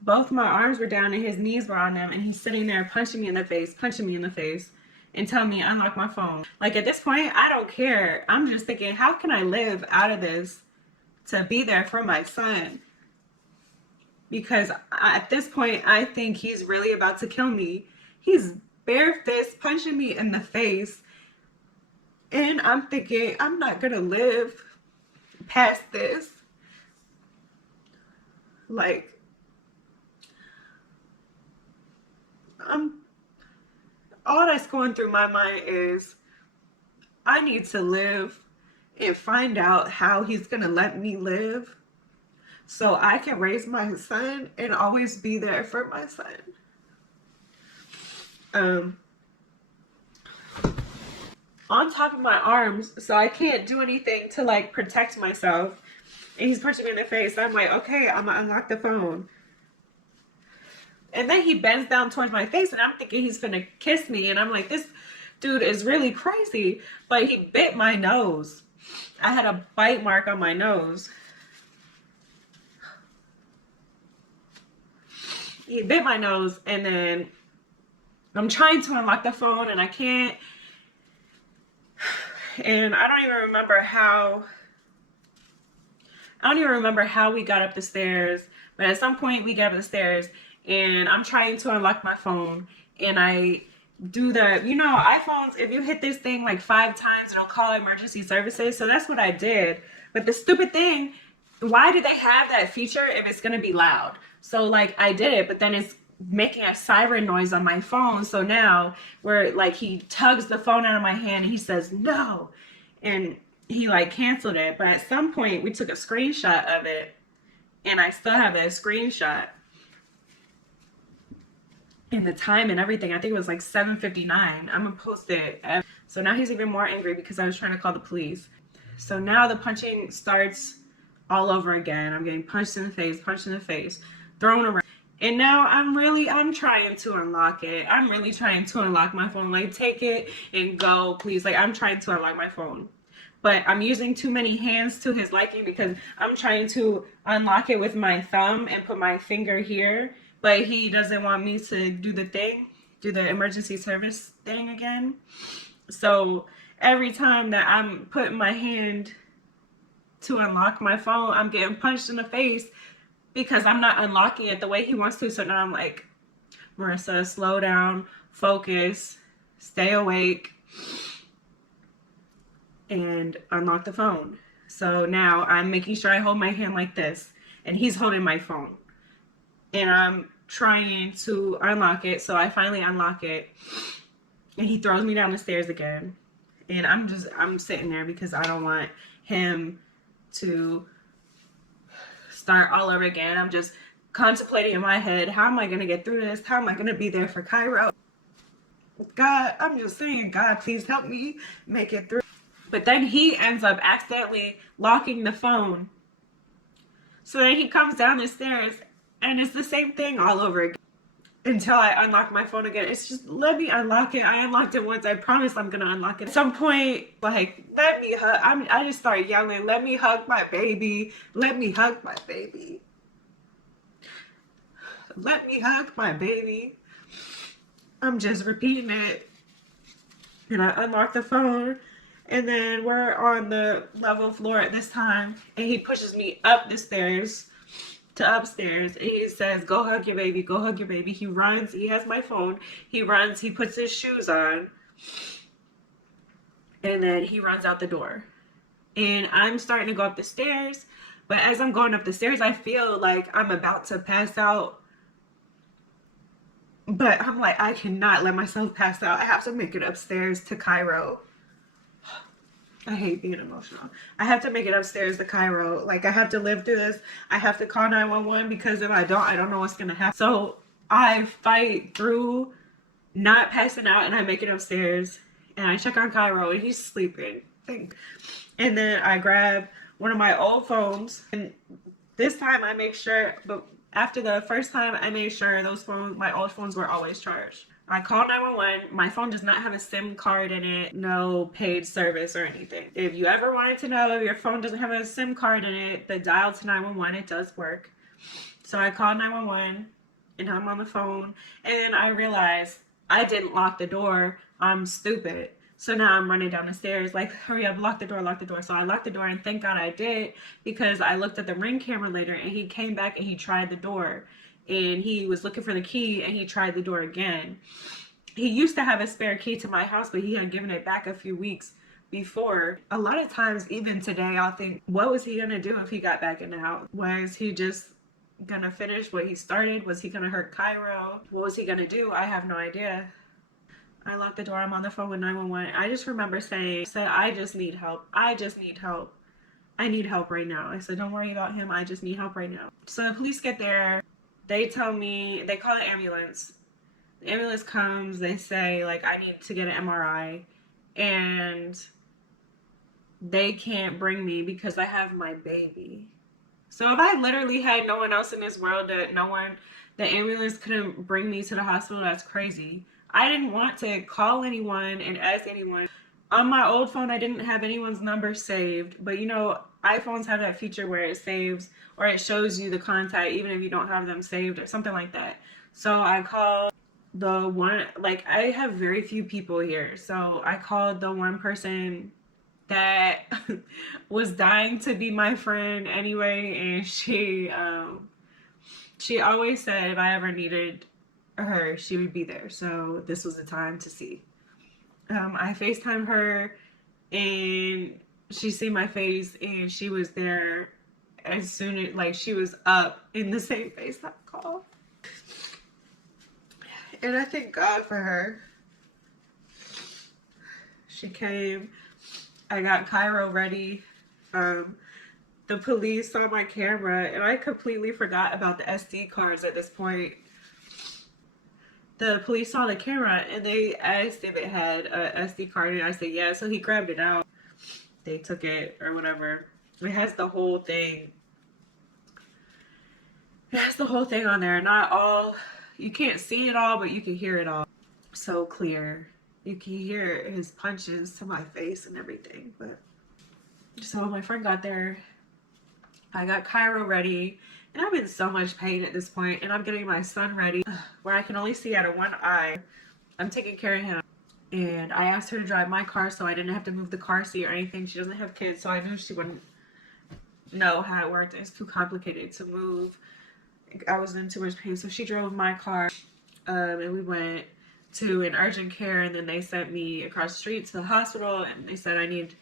Both my arms were down and his knees were on them, and he's sitting there punching me in the face, and telling me unlock my phone. Like, at this point, I don't care. I'm just thinking, how can I live out of this to be there for my son? Because at this point, I think he's really about to kill me. He's bare fist punching me in the face. And I'm thinking, I'm not going to live past this. Like, all that's going through my mind is I need to live and find out how he's going to let me live so I can raise my son and always be there for my son. On top of my arms, so I can't do anything to like protect myself. And he's punching me in the face. I'm like, okay, I'm going to unlock the phone. And then he bends down towards my face, and I'm thinking he's gonna kiss me. And I'm like, this dude is really crazy. But he bit my nose. I had a bite mark on my nose. He bit my nose, and then I'm trying to unlock the phone, and I can't. And I don't even remember how we got up the stairs. But at some point, we got up the stairs. And I'm trying to unlock my phone, and I do the, you know, iPhones, if you hit this thing like 5 times, it'll call emergency services. So that's what I did. But the stupid thing, why do they have that feature if it's going to be loud? So like I did it, but then it's making a siren noise on my phone. So now where like he tugs the phone out of my hand and he says no, and he like canceled it. But at some point we took a screenshot of it, and I still have that screenshot. And the time and everything, I think it was like 7:59. I'm gonna post it. So now he's even more angry because I was trying to call the police. So now the punching starts all over again. I'm getting punched in the face, thrown around. And now I'm trying to unlock it. I'm really trying to unlock my phone. Like, take it and go, please. Like, I'm trying to unlock my phone. But I'm using too many hands to his liking because I'm trying to unlock it with my thumb and put my finger here. But he doesn't want me to do the emergency service thing again. So every time that I'm putting my hand to unlock my phone, I'm getting punched in the face because I'm not unlocking it the way he wants to. So now I'm like, Marissa, slow down, focus, stay awake, and unlock the phone. So now I'm making sure I hold my hand like this, and he's holding my phone. And I'm trying to unlock it. So I finally unlock it. And he throws me down the stairs again. And I'm sitting there because I don't want him to start all over again. I'm just contemplating in my head, how am I going to get through this? How am I going to be there for Kairo? God, I'm just saying, God, please help me make it through. But then he ends up accidentally locking the phone. So then he comes down the stairs, and it's the same thing all over again until I unlock my phone again. It's just, let me unlock it. I unlocked it once. I promise I'm going to unlock it. At some point, like, let me hug. I just start yelling, let me hug my baby. Let me hug my baby. Let me hug my baby. I'm just repeating it. And I unlock the phone. And then we're on the level floor at this time. And he pushes me up the stairs to upstairs, and he says, go hug your baby, go hug your baby. He runs, he has my phone, he runs, he puts his shoes on, and then he runs out the door. And I'm starting to go up the stairs, but as I'm going up the stairs, I feel like I'm about to pass out. But I'm like, I cannot let myself pass out. I have to make it upstairs to Kairo. I hate being emotional. I have to make it upstairs to Cairo. Like, I have to live through this. I have to call 911 because if I don't know what's going to happen. So I fight through not passing out and I make it upstairs and I check on Cairo and he's sleeping. And then I grab one of my old phones and this time I make sure, but after the first time I made sure those phones, my old phones were always charged. I called 911. My phone does not have a SIM card in it, no paid service or anything. If you ever wanted to know if your phone doesn't have a SIM card in it, the dial to 911, it does work. So I called 911 and I'm on the phone and I realized I didn't lock the door. I'm stupid. So now I'm running down the stairs like, hurry up, lock the door, lock the door. So I locked the door and thank God I did because I looked at the Ring camera later and he came back and he tried the door and he was looking for the key and he tried the door again. He used to have a spare key to my house, but he had given it back a few weeks before. A lot of times, even today, I'll think, what was he going to do if he got back in the house? Was he just going to finish what he started? Was he going to hurt Cairo? What was he going to do? I have no idea. I locked the door. I'm on the phone with 911. I just remember saying, I just need help. I just need help. I need help right now. I said, don't worry about him. I just need help right now. So the police get there. They tell me, they call an ambulance. The ambulance comes. They say, like, I need to get an MRI. And they can't bring me because I have my baby. So if I literally had no one else in this world that the ambulance couldn't bring me to the hospital, that's crazy. I didn't want to call anyone and ask anyone. On my old phone, I didn't have anyone's number saved, but you know, iPhones have that feature where it saves or it shows you the contact even if you don't have them saved or something like that. So I called the one, like I have very few people here. So I called the one person that was dying to be my friend anyway, and she always said if I ever needed her, she would be there. So this was the time to see. I FaceTimed her and she seen my face and she was there as soon as, like, she was up in the same FaceTime call. And I thank God for her. She came. I got Cairo ready. The police saw my camera and I completely forgot about the SD cards at this point. The police saw the camera and they asked if it had a SD card and I said yeah, so he grabbed it out. They took it or whatever. It has the whole thing. It has the whole thing on there. Not all, you can't see it all, but you can hear it all. So clear. You can hear his punches to my face and everything. But so my friend got there. I got Cairo ready. And I'm in so much pain at this point, and I'm getting my son ready where I can only see out of one eye. I'm taking care of him. And I asked her to drive my car so I didn't have to move the car seat or anything. She doesn't have kids, so I knew she wouldn't know how it worked. It's too complicated to move. I was in too much pain, so she drove my car. And we went to an urgent care, and then they sent me across the street to the hospital, and they said I need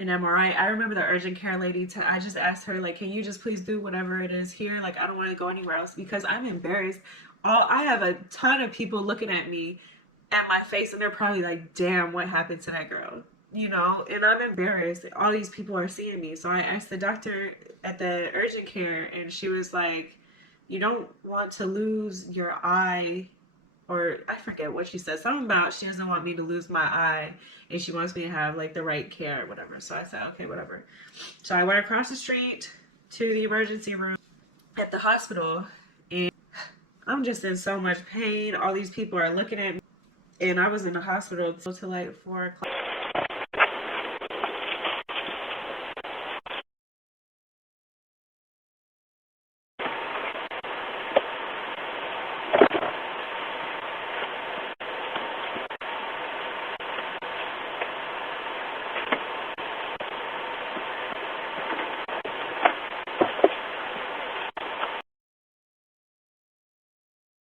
an MRI. I remember the urgent care lady, I just asked her, like, can you just please do whatever it is here? Like, I don't want to go anywhere else because I'm embarrassed. I have a ton of people looking at me at my face and they're probably like, damn, what happened to that girl? You know, and I'm embarrassed. All these people are seeing me. So I asked the doctor at the urgent care and she was like, you don't want to lose your eye, or I forget what she said. Something about she doesn't want me to lose my eye and she wants me to have like the right care or whatever. So I said, okay, whatever. So I went across the street to the emergency room at the hospital and I'm just in so much pain. All these people are looking at me and I was in the hospital till like 4 o'clock.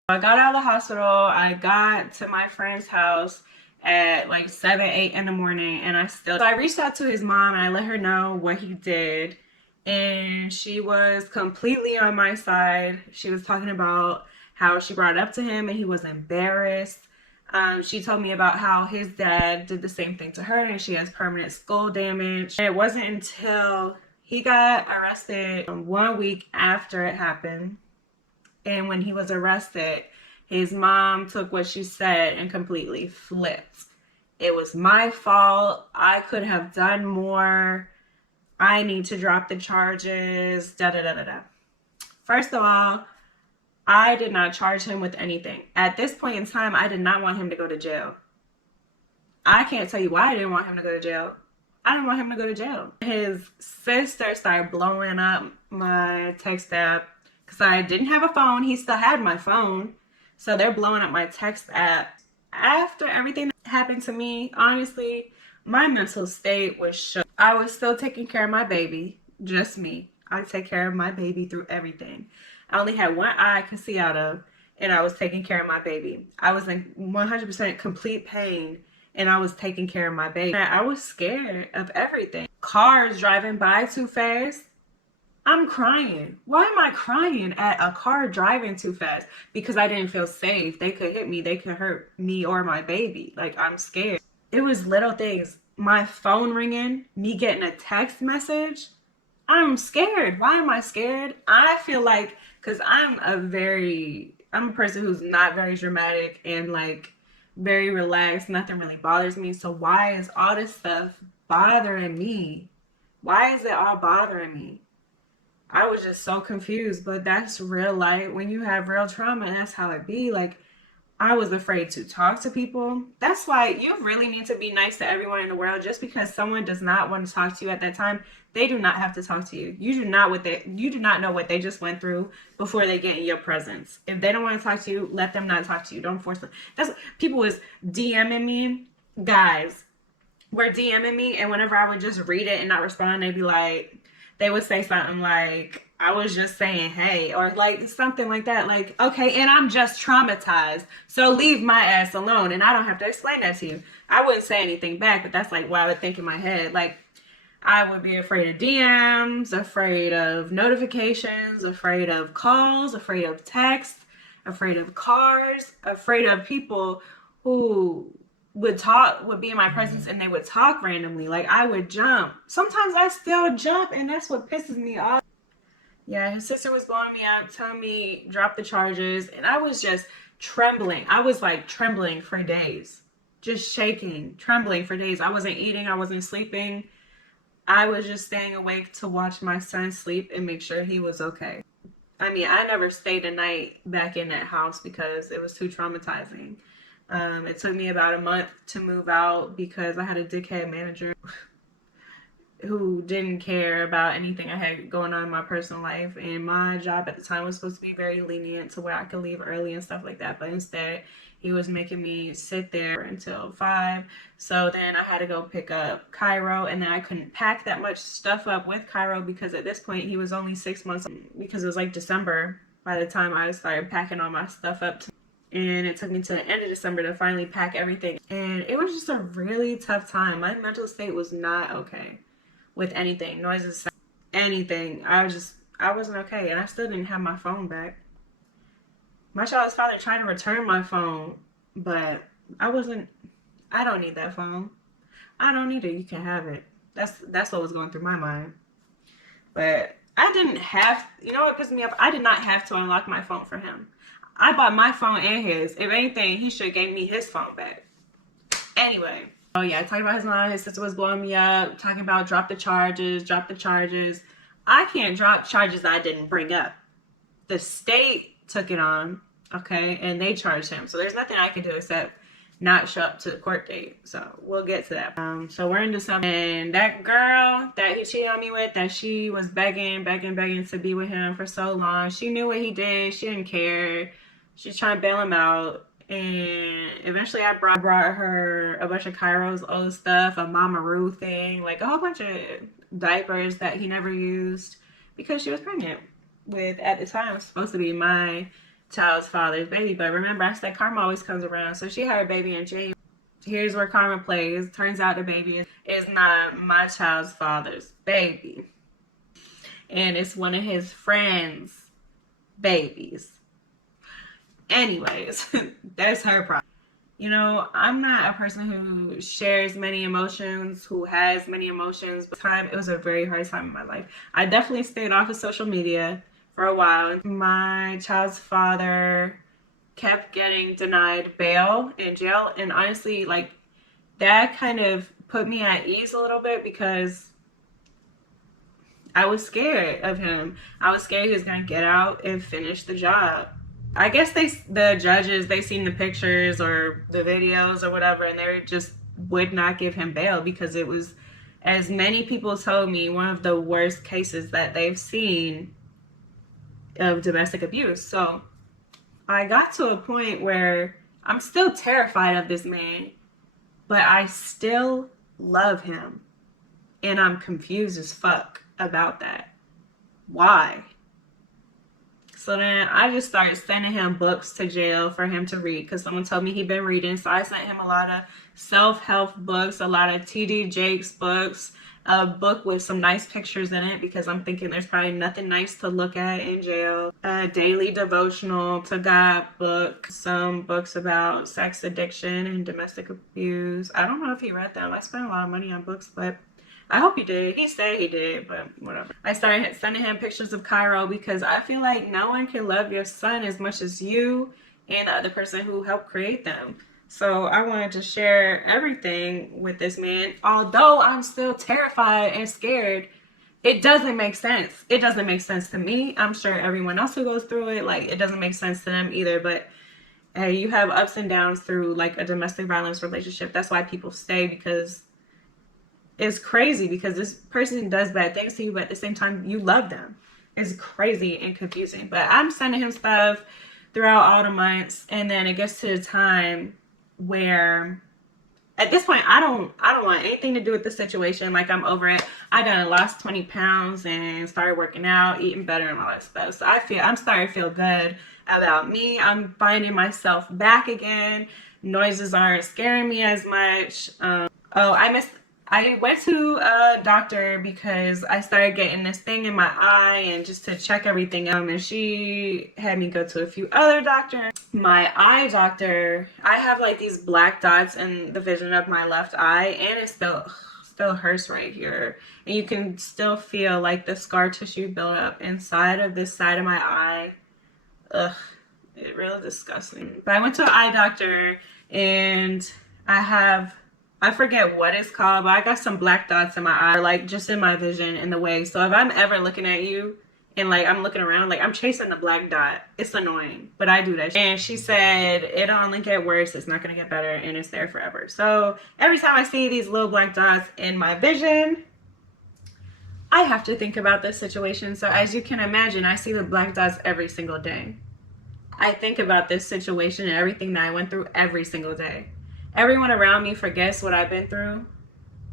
I got out of the hospital. I got to my friend's house at like 7, 8 in the morning, and so I reached out to his mom and I let her know what he did, and she was completely on my side. She was talking about how she brought it up to him and he was embarrassed. She told me about how his dad did the same thing to her and she has permanent skull damage. And it wasn't until he got arrested 1 week after it happened. And when he was arrested, his mom took what she said and completely flipped. It was my fault. I could have done more. I need to drop the charges. Da da da da da. First of all, I did not charge him with anything. At this point in time, I did not want him to go to jail. I can't tell you why I didn't want him to go to jail. I didn't want him to go to jail. His sister started blowing up my text app because I didn't have a phone. He still had my phone. So they're blowing up my text app. After everything that happened to me, honestly, my mental state was shook. I was still taking care of my baby. Just me. I take care of my baby through everything. I only had one eye I could see out of, and I was taking care of my baby. I was in 100% complete pain, and I was taking care of my baby. I was scared of everything. Cars driving by too fast. I'm crying. Why am I crying at a car driving too fast? Because I didn't feel safe. They could hit me. They could hurt me or my baby. Like, I'm scared. It was little things. My phone ringing, me getting a text message. I'm scared. Why am I scared? I feel like, because I'm a person who's not very dramatic and like very relaxed. Nothing really bothers me. So why is all this stuff bothering me? Why is it all bothering me? I was just so confused, but that's real life. When you have real trauma, that's how it be. Like, I was afraid to talk to people. That's why you really need to be nice to everyone in the world. Just because someone does not want to talk to you at that time, they do not have to talk to you. You do not know what they just went through before they get in your presence. If they don't want to talk to you, let them not talk to you. Don't force them. That's people was DMing me. Guys were DMing me, and whenever I would just read it and not respond, they'd be like, they would say something like, I was just saying, hey, or like something like that. Like, okay, and I'm just traumatized, so leave my ass alone, and I don't have to explain that to you. I wouldn't say anything back, but that's like what I would think in my head. Like, I would be afraid of DMs, afraid of notifications, afraid of calls, afraid of texts, afraid of cars, afraid of people who would be in my presence and they would talk randomly. Like, I would jump. Sometimes I still jump, and that's what pisses me off. Yeah, his sister was blowing me up, telling me drop the charges, and I was just trembling. I was like trembling for days, just shaking, trembling for days. I wasn't eating, I wasn't sleeping. I was just staying awake to watch my son sleep and make sure he was okay. I mean, I never stayed a night back in that house because it was too traumatizing. It took me about a month to move out because I had a dickhead manager who didn't care about anything I had going on in my personal life. And my job at the time was supposed to be very lenient to where I could leave early and stuff like that. But instead, he was making me sit there until 5. So then I had to go pick up Kairo, and then I couldn't pack that much stuff up with Kairo because at this point he was only 6 months, because it was like December by the time I started packing all my stuff up. And it took me to the end of December to finally pack everything. And it was just a really tough time. My mental state was not okay with anything, noises, anything. I wasn't okay, and I still didn't have my phone back. My child's father tried to return my phone, but I don't need that phone. I don't need it. You can have it. That's what was going through my mind. But I didn't have, you know what pissed me off? I did not have to unlock my phone for him. I bought my phone and his. If anything, he should have gave me his phone back. Anyway. Oh yeah, talking about his mom, his sister was blowing me up, talking about drop the charges. I can't drop charges I didn't bring up. The state took it on, okay, and they charged him. So there's nothing I can do except not show up to the court date. So we'll get to that. So we're in December, and that girl that he cheated on me with, that she was begging to be with him for so long. She knew what he did. She didn't care. She's trying to bail him out. And eventually I brought her a bunch of Kairo's old stuff, a Mama Roo thing, like a whole bunch of diapers that he never used because she was pregnant with, at the time, supposed to be my child's father's baby. But remember, I said karma always comes around. So she had her baby in January. Here's where karma plays. Turns out the baby is not my child's father's baby. And it's one of his friends' babies. Anyways, that's her problem. You know, I'm not a person who shares many emotions, who has many emotions. But it was a very hard time in my life. I definitely stayed off of social media for a while. My child's father kept getting denied bail in jail. And honestly, like, that kind of put me at ease a little bit because I was scared of him. I was scared he was going to get out and finish the job. I guess the judges, they seen the pictures or the videos or whatever, and they just would not give him bail because it was, as many people told me, one of the worst cases that they've seen of domestic abuse. So I got to a point where I'm still terrified of this man, but I still love him. And I'm confused as fuck about that. Why? So then I just started sending him books to jail for him to read because someone told me he'd been reading. So I sent him a lot of self-help books, a lot of TD Jakes books, a book with some nice pictures in it because I'm thinking there's probably nothing nice to look at in jail. A daily devotional to God book, some books about sex addiction and domestic abuse. I don't know if he read them. I spent a lot of money on books, but I hope he did. He said he did, but whatever. I started sending him pictures of Kairo because I feel like no one can love your son as much as you and the other person who helped create them. So I wanted to share everything with this man. Although I'm still terrified and scared, it doesn't make sense. It doesn't make sense to me. I'm sure everyone else who goes through it, like, it doesn't make sense to them either. But hey, you have ups and downs through like a domestic violence relationship. That's why people stay, because it's crazy because this person does bad things to you, but at the same time, you love them. It's crazy and confusing. But I'm sending him stuff throughout all the months, and then it gets to the time where at this point I don't want anything to do with the situation. Like, I'm over it. I done lost 20 pounds and started working out, eating better and all that stuff. So I'm starting to feel good about me. I'm finding myself back again. Noises aren't scaring me as much. I went to a doctor because I started getting this thing in my eye and just to check everything out. And she had me go to a few other doctors. My eye doctor, I have like these black dots in the vision of my left eye, and it still hurts right here. And you can still feel like the scar tissue build up inside of this side of my eye. Ugh, it's really disgusting. But I went to an eye doctor, and I forget what it's called, but I got some black dots in my eye, like just in my vision in the way. So if I'm ever looking at you and like I'm looking around, like I'm chasing the black dot, it's annoying, but I do that. And she said it'll only get worse, it's not gonna get better, and it's there forever. So every time I see these little black dots in my vision, I have to think about this situation. So as you can imagine, I see the black dots every single day. I think about this situation and everything that I went through every single day. Everyone around me forgets what I've been through,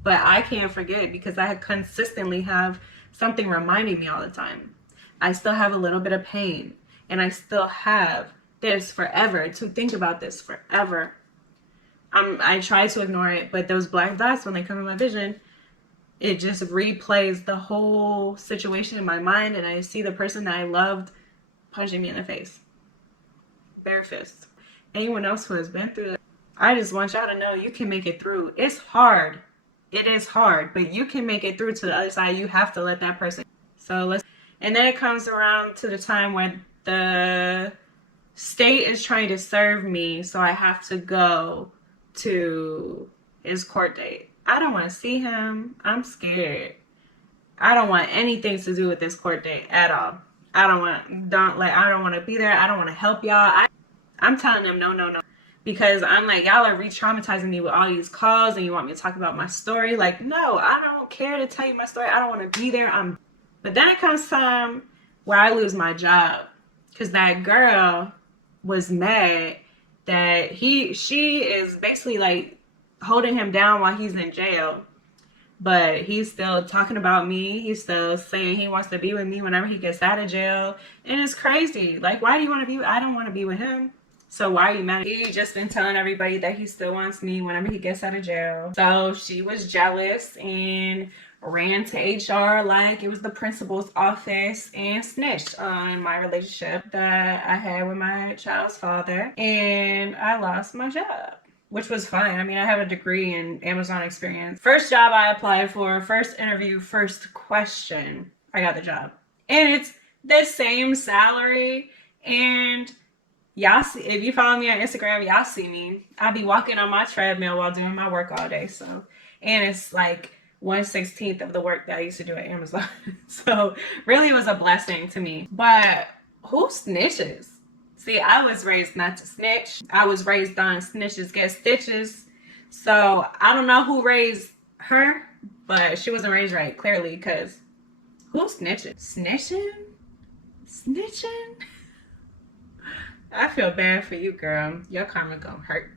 but I can't forget because I consistently have something reminding me all the time. I still have a little bit of pain, and I still have this forever, to think about this forever. I try to ignore it, but those black dots, when they come in my vision, it just replays the whole situation in my mind, and I see the person that I loved punching me in the face. Bare fist. Anyone else who has been through that, I just want y'all to know you can make it through. It's hard. It is hard, but you can make it through to the other side. You have to let that person. And then it comes around to the time when the state is trying to serve me, so I have to go to his court date. I don't want to see him. I'm scared. I don't want anything to do with this court date at all. I don't want to be there. I don't want to help y'all. I'm telling them no. Because I'm like, y'all are re-traumatizing me with all these calls and you want me to talk about my story. Like, no, I don't care to tell you my story. I don't want to be there. But then it comes time where I lose my job. Because that girl was mad that she is basically like holding him down while he's in jail. But he's still talking about me. He's still saying he wants to be with me whenever he gets out of jail. And it's crazy. Like, why do you want to be? I don't want to be with him. So why are you mad? He just been telling everybody that he still wants me whenever he gets out of jail. So she was jealous and ran to HR like it was the principal's office and snitched on my relationship that I had with my child's father. And I lost my job. which was fine. I mean, I have a degree in Amazon experience. First job I applied for, first interview, first question, I got the job. And it's the same salary. And y'all see, if you follow me on Instagram, y'all see me. I'll be walking on my treadmill while doing my work all day. So, and it's like 1/16 of the work that I used to do at Amazon. So really it was a blessing to me. But who snitches? See, I was raised not to snitch. I was raised on snitches get stitches. So I don't know who raised her, but she wasn't raised right, clearly, because who snitching? Snitching? Snitching? I feel bad for you, girl. Your karma gonna hurt.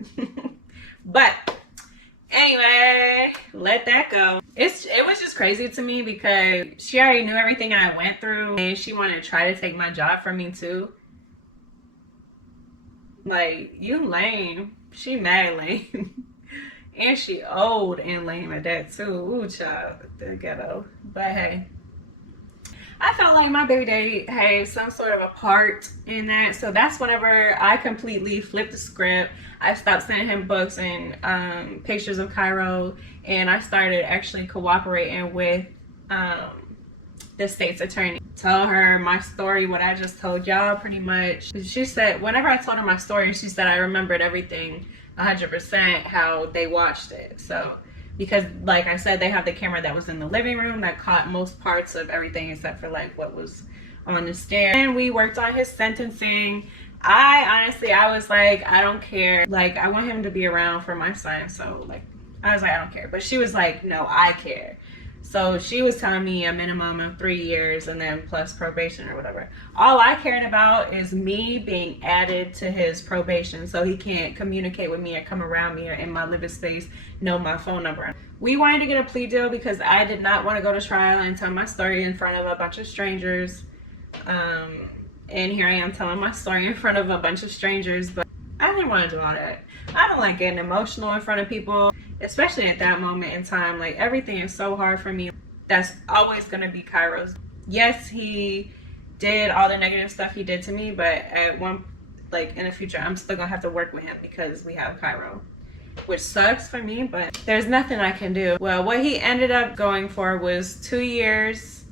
But anyway, let that go. It was just crazy to me because she already knew everything I went through and she wanted to try to take my job from me too. Like, you lame. She mad lame. And she old and lame at that too. Ooh, child, the ghetto. But hey, I felt like my baby daddy had some sort of a part in that. So that's whenever I completely flipped the script. I stopped sending him books and pictures of Kairo, and I started actually cooperating with the state's attorney. Tell her my story, what I just told y'all pretty much. She said, whenever I told her my story, she said I remembered everything 100% how they watched it. So, because like I said, they have the camera that was in the living room that caught most parts of everything except for like what was on the stairs. And we worked on his sentencing. I was like, I don't care. Like, I want him to be around for my son. So like, I was like, I don't care. But she was like, no, I care. So she was telling me a minimum of 3 years and then plus probation or whatever. All I cared about is me being added to his probation so he can't communicate with me or come around me or in my living space, know my phone number. We wanted to get a plea deal because I did not want to go to trial and tell my story in front of a bunch of strangers. And here I am telling my story in front of a bunch of strangers, but I didn't want to do all that. I don't like getting emotional in front of people, especially at that moment in time. Like, everything is so hard for me. That's always going to be Kairo's. Yes, he did all the negative stuff he did to me, but at one, like, in the future, I'm still going to have to work with him because we have Kairo, which sucks for me, but there's nothing I can do. Well, what he ended up going for was 2 years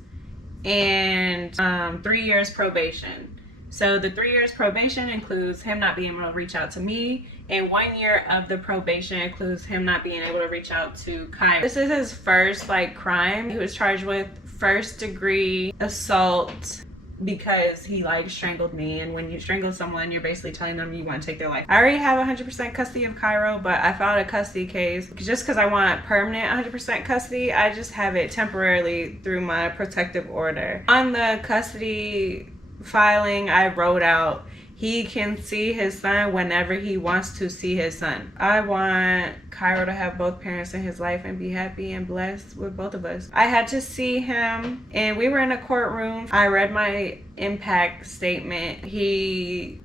and 3 years probation. So the 3 years probation includes him not being able to reach out to me, and 1 year of the probation includes him not being able to reach out to Kairo. This is his first like crime. He was charged with first degree assault because he like strangled me, and when you strangle someone, you're basically telling them you want to take their life. I already have 100% custody of Kairo, but I filed a custody case just because I want permanent 100% custody. I just have it temporarily through my protective order. On the custody filing, I wrote out he can see his son whenever he wants to see his son. I want Kairo to have both parents in his life and be happy and blessed with both of us. I had to see him, and we were in a courtroom. I read my impact statement. He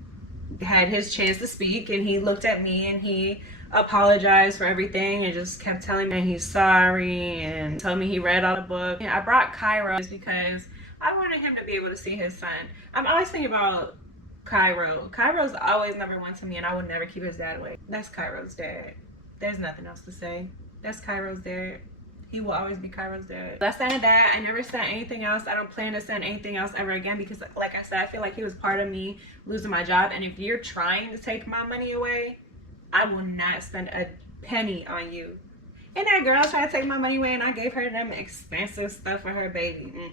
had his chance to speak, and he looked at me and he apologized for everything and just kept telling me he's sorry and told me he read all the book. And I brought Kairo because I wanted him to be able to see his son. I'm always thinking about Kairo. Kairo's always number one to me, and I would never keep his dad away. That's Kairo's dad. There's nothing else to say. That's Kairo's dad. He will always be Kairo's dad. That's the end of that. I never sent anything else. I don't plan to send anything else ever again because, like I said, I feel like he was part of me losing my job. And if you're trying to take my money away, I will not spend a penny on you. And that girl tried to take my money away, and I gave her them expensive stuff for her baby.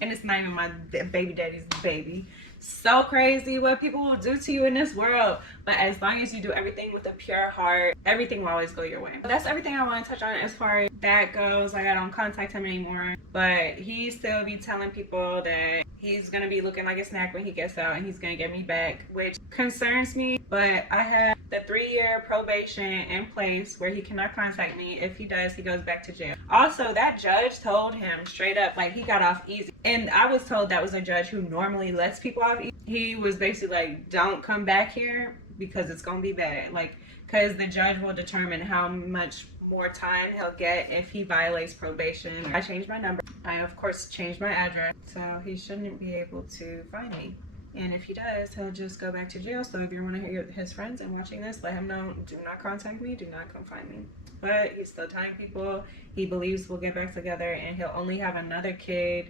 And it's not even my baby daddy's baby. So crazy what people will do to you in this world. But as long as you do everything with a pure heart, everything will always go your way. That's everything I want to touch on as far as that goes. Like, I don't contact him anymore, but he still be telling people that he's gonna be looking like a snack when he gets out and he's gonna get me back, which concerns me. But I have the 3-year probation in place where he cannot contact me. If he does, he goes back to jail. Also, that judge told him straight up, like, he got off easy. And I was told that was a judge who normally lets people off easy. He was basically like, don't come back here because it's gonna be bad. Like, because the judge will determine how much more time he'll get if he violates probation. I changed my number. I, of course, changed my address, so he shouldn't be able to find me And if he does, he'll just go back to jail. So if you're one of his friends and watching this, let him know, do not contact me, do not come find me. But he's still telling people he believes we'll get back together, and he'll only have another kid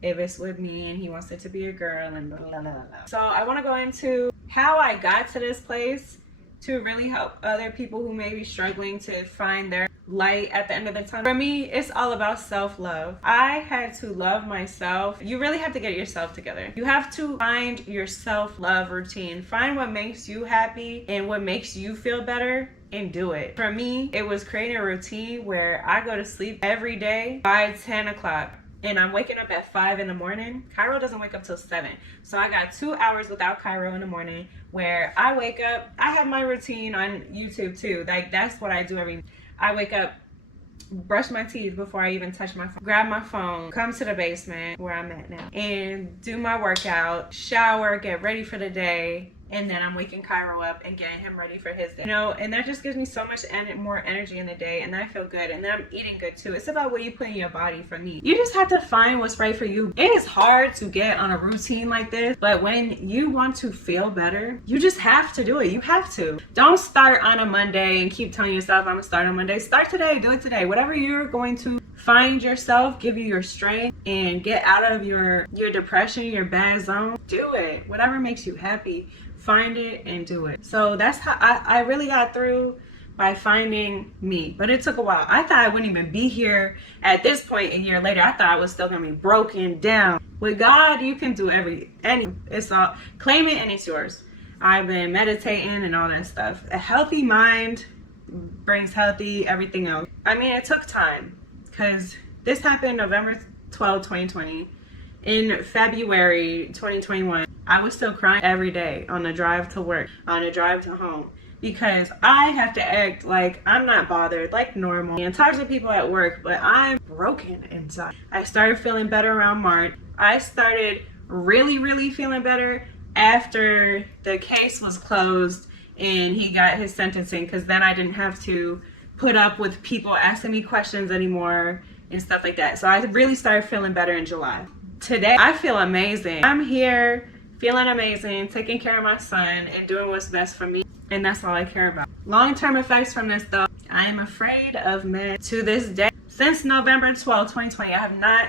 if it's with me, and he wants it to be a girl, and blah, blah, blah, blah. So I want to go into how I got to this place to really help other people who may be struggling to find their light at the end of the tunnel. For me, it's all about self-love. I had to love myself. You really have to get yourself together. You have to find your self-love routine. Find what makes you happy and what makes you feel better, and do it. For me, it was creating a routine where I go to sleep every day by 10 o'clock. And I'm waking up at 5 in the morning. Kairo doesn't wake up till 7. So I got 2 hours without Kairo in the morning where I wake up. I have my routine on YouTube too. Like, that's what I do I wake up, brush my teeth before I even touch my phone, grab my phone, come to the basement where I'm at now, and do my workout, shower, get ready for the day. And then I'm waking Kairo up and getting him ready for his day. You know, and that just gives me so much more energy in the day, and then I feel good, and then I'm eating good too. It's about what you put in your body. For me, you just have to find what's right for you. It is hard to get on a routine like this, but when you want to feel better, you just have to do it. You have to. Don't start on a Monday and keep telling yourself, I'm gonna start on Monday. Start today, do it today. Whatever you're going to find yourself, give you your strength, and get out of your depression, your bad zone. Do it. Whatever makes you happy. Find it and do it. So that's how I really got through, by finding me. But it took a while. I thought I wouldn't even be here at this point a year later. I thought I was still gonna be broken down. With God, you can do it's all, claim it and it's yours. I've been meditating and all that stuff. A healthy mind brings healthy everything else. I mean, it took time, because this happened November 12, 2020. In February 2021, I was still crying every day on the drive to work, on the drive to home, because I have to act like I'm not bothered, like normal, and talk to people at work, but I'm broken inside. I started feeling better around March. I started really feeling better after the case was closed and he got his sentencing, because then I didn't have to put up with people asking me questions anymore and stuff like that. So I really started feeling better in July. Today, I feel amazing. I'm here feeling amazing, taking care of my son and doing what's best for me. And that's all I care about. Long-term effects from this though, I am afraid of men to this day. Since November 12, 2020, I have not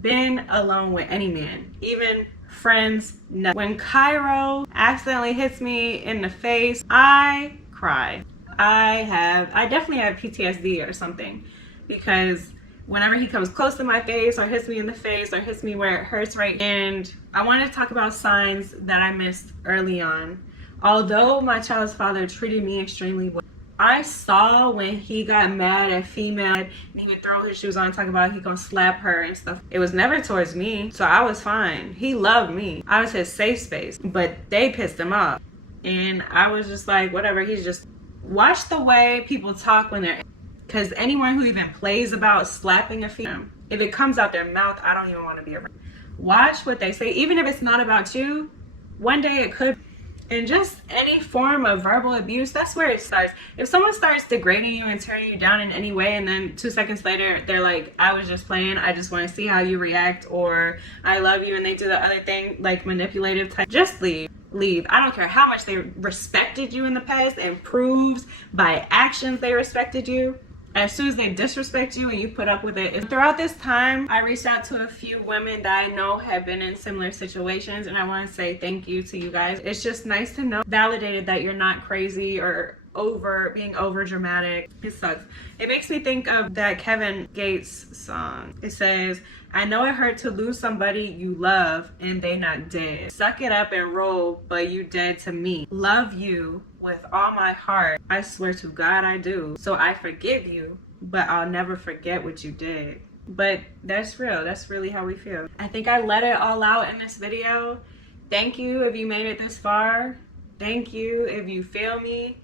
been alone with any man, even friends. No. When Kairo accidentally hits me in the face, I cry. I definitely have PTSD or something, because whenever he comes close to my face or hits me in the face or hits me where it hurts, right? And I want to talk about signs that I missed early on. Although my child's father treated me extremely well, I saw when he got mad at female and he would throw his shoes on and talk about he gonna slap her and stuff. It was never towards me, so I was fine. He loved me. I was his safe space, but they pissed him off. And I was just like, whatever, he's just... Watch the way people talk when they're... Because anyone who even plays about slapping a female, if it comes out their mouth, I don't even want to be around. Watch what they say. Even if it's not about you, one day it could. And just any form of verbal abuse, that's where it starts. If someone starts degrading you and tearing you down in any way, and then 2 seconds later, they're like, I was just playing, I just want to see how you react, or I love you, and they do the other thing, like manipulative type, just leave. I don't care how much they respected you in the past and proves by actions they respected you. As soon as they disrespect you and you put up with it. And throughout this time, I reached out to a few women that I know have been in similar situations, and I want to say thank you to you guys. It's just nice to know, validated, that you're not crazy or being over dramatic. It sucks. It makes me think of that Kevin Gates song. It says, I know it hurt to lose somebody you love and they not dead. Suck it up and roll, but you dead to me. Love you with all my heart. I swear to God I do. So I forgive you, but I'll never forget what you did. But that's real. That's really how we feel. I think I let it all out in this video. Thank you if you made it this far. Thank you if you feel me.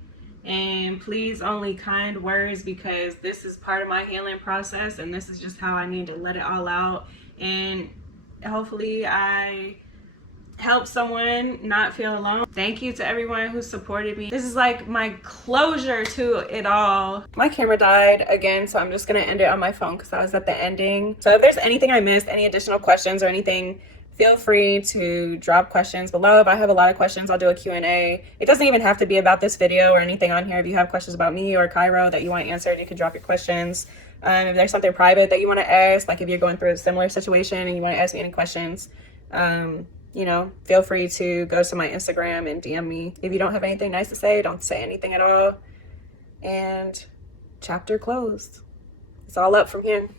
And please, only kind words, because this is part of my healing process and this is just how I need to let it all out. And hopefully I help someone not feel alone. Thank you to everyone who supported me. This is like my closure to it all. My camera died again, so I'm just gonna end it on my phone because I was at the ending. So if there's anything I missed, any additional questions or anything, feel free to drop questions below. If I have a lot of questions, I'll do a Q&A. It doesn't even have to be about this video or anything on here. If you have questions about me or Kairo that you want answered, you can drop your questions. If there's something private that you want to ask, like if you're going through a similar situation and you want to ask me any questions, you know, feel free to go to my Instagram and DM me. If you don't have anything nice to say, don't say anything at all. And chapter closed. It's all up from here.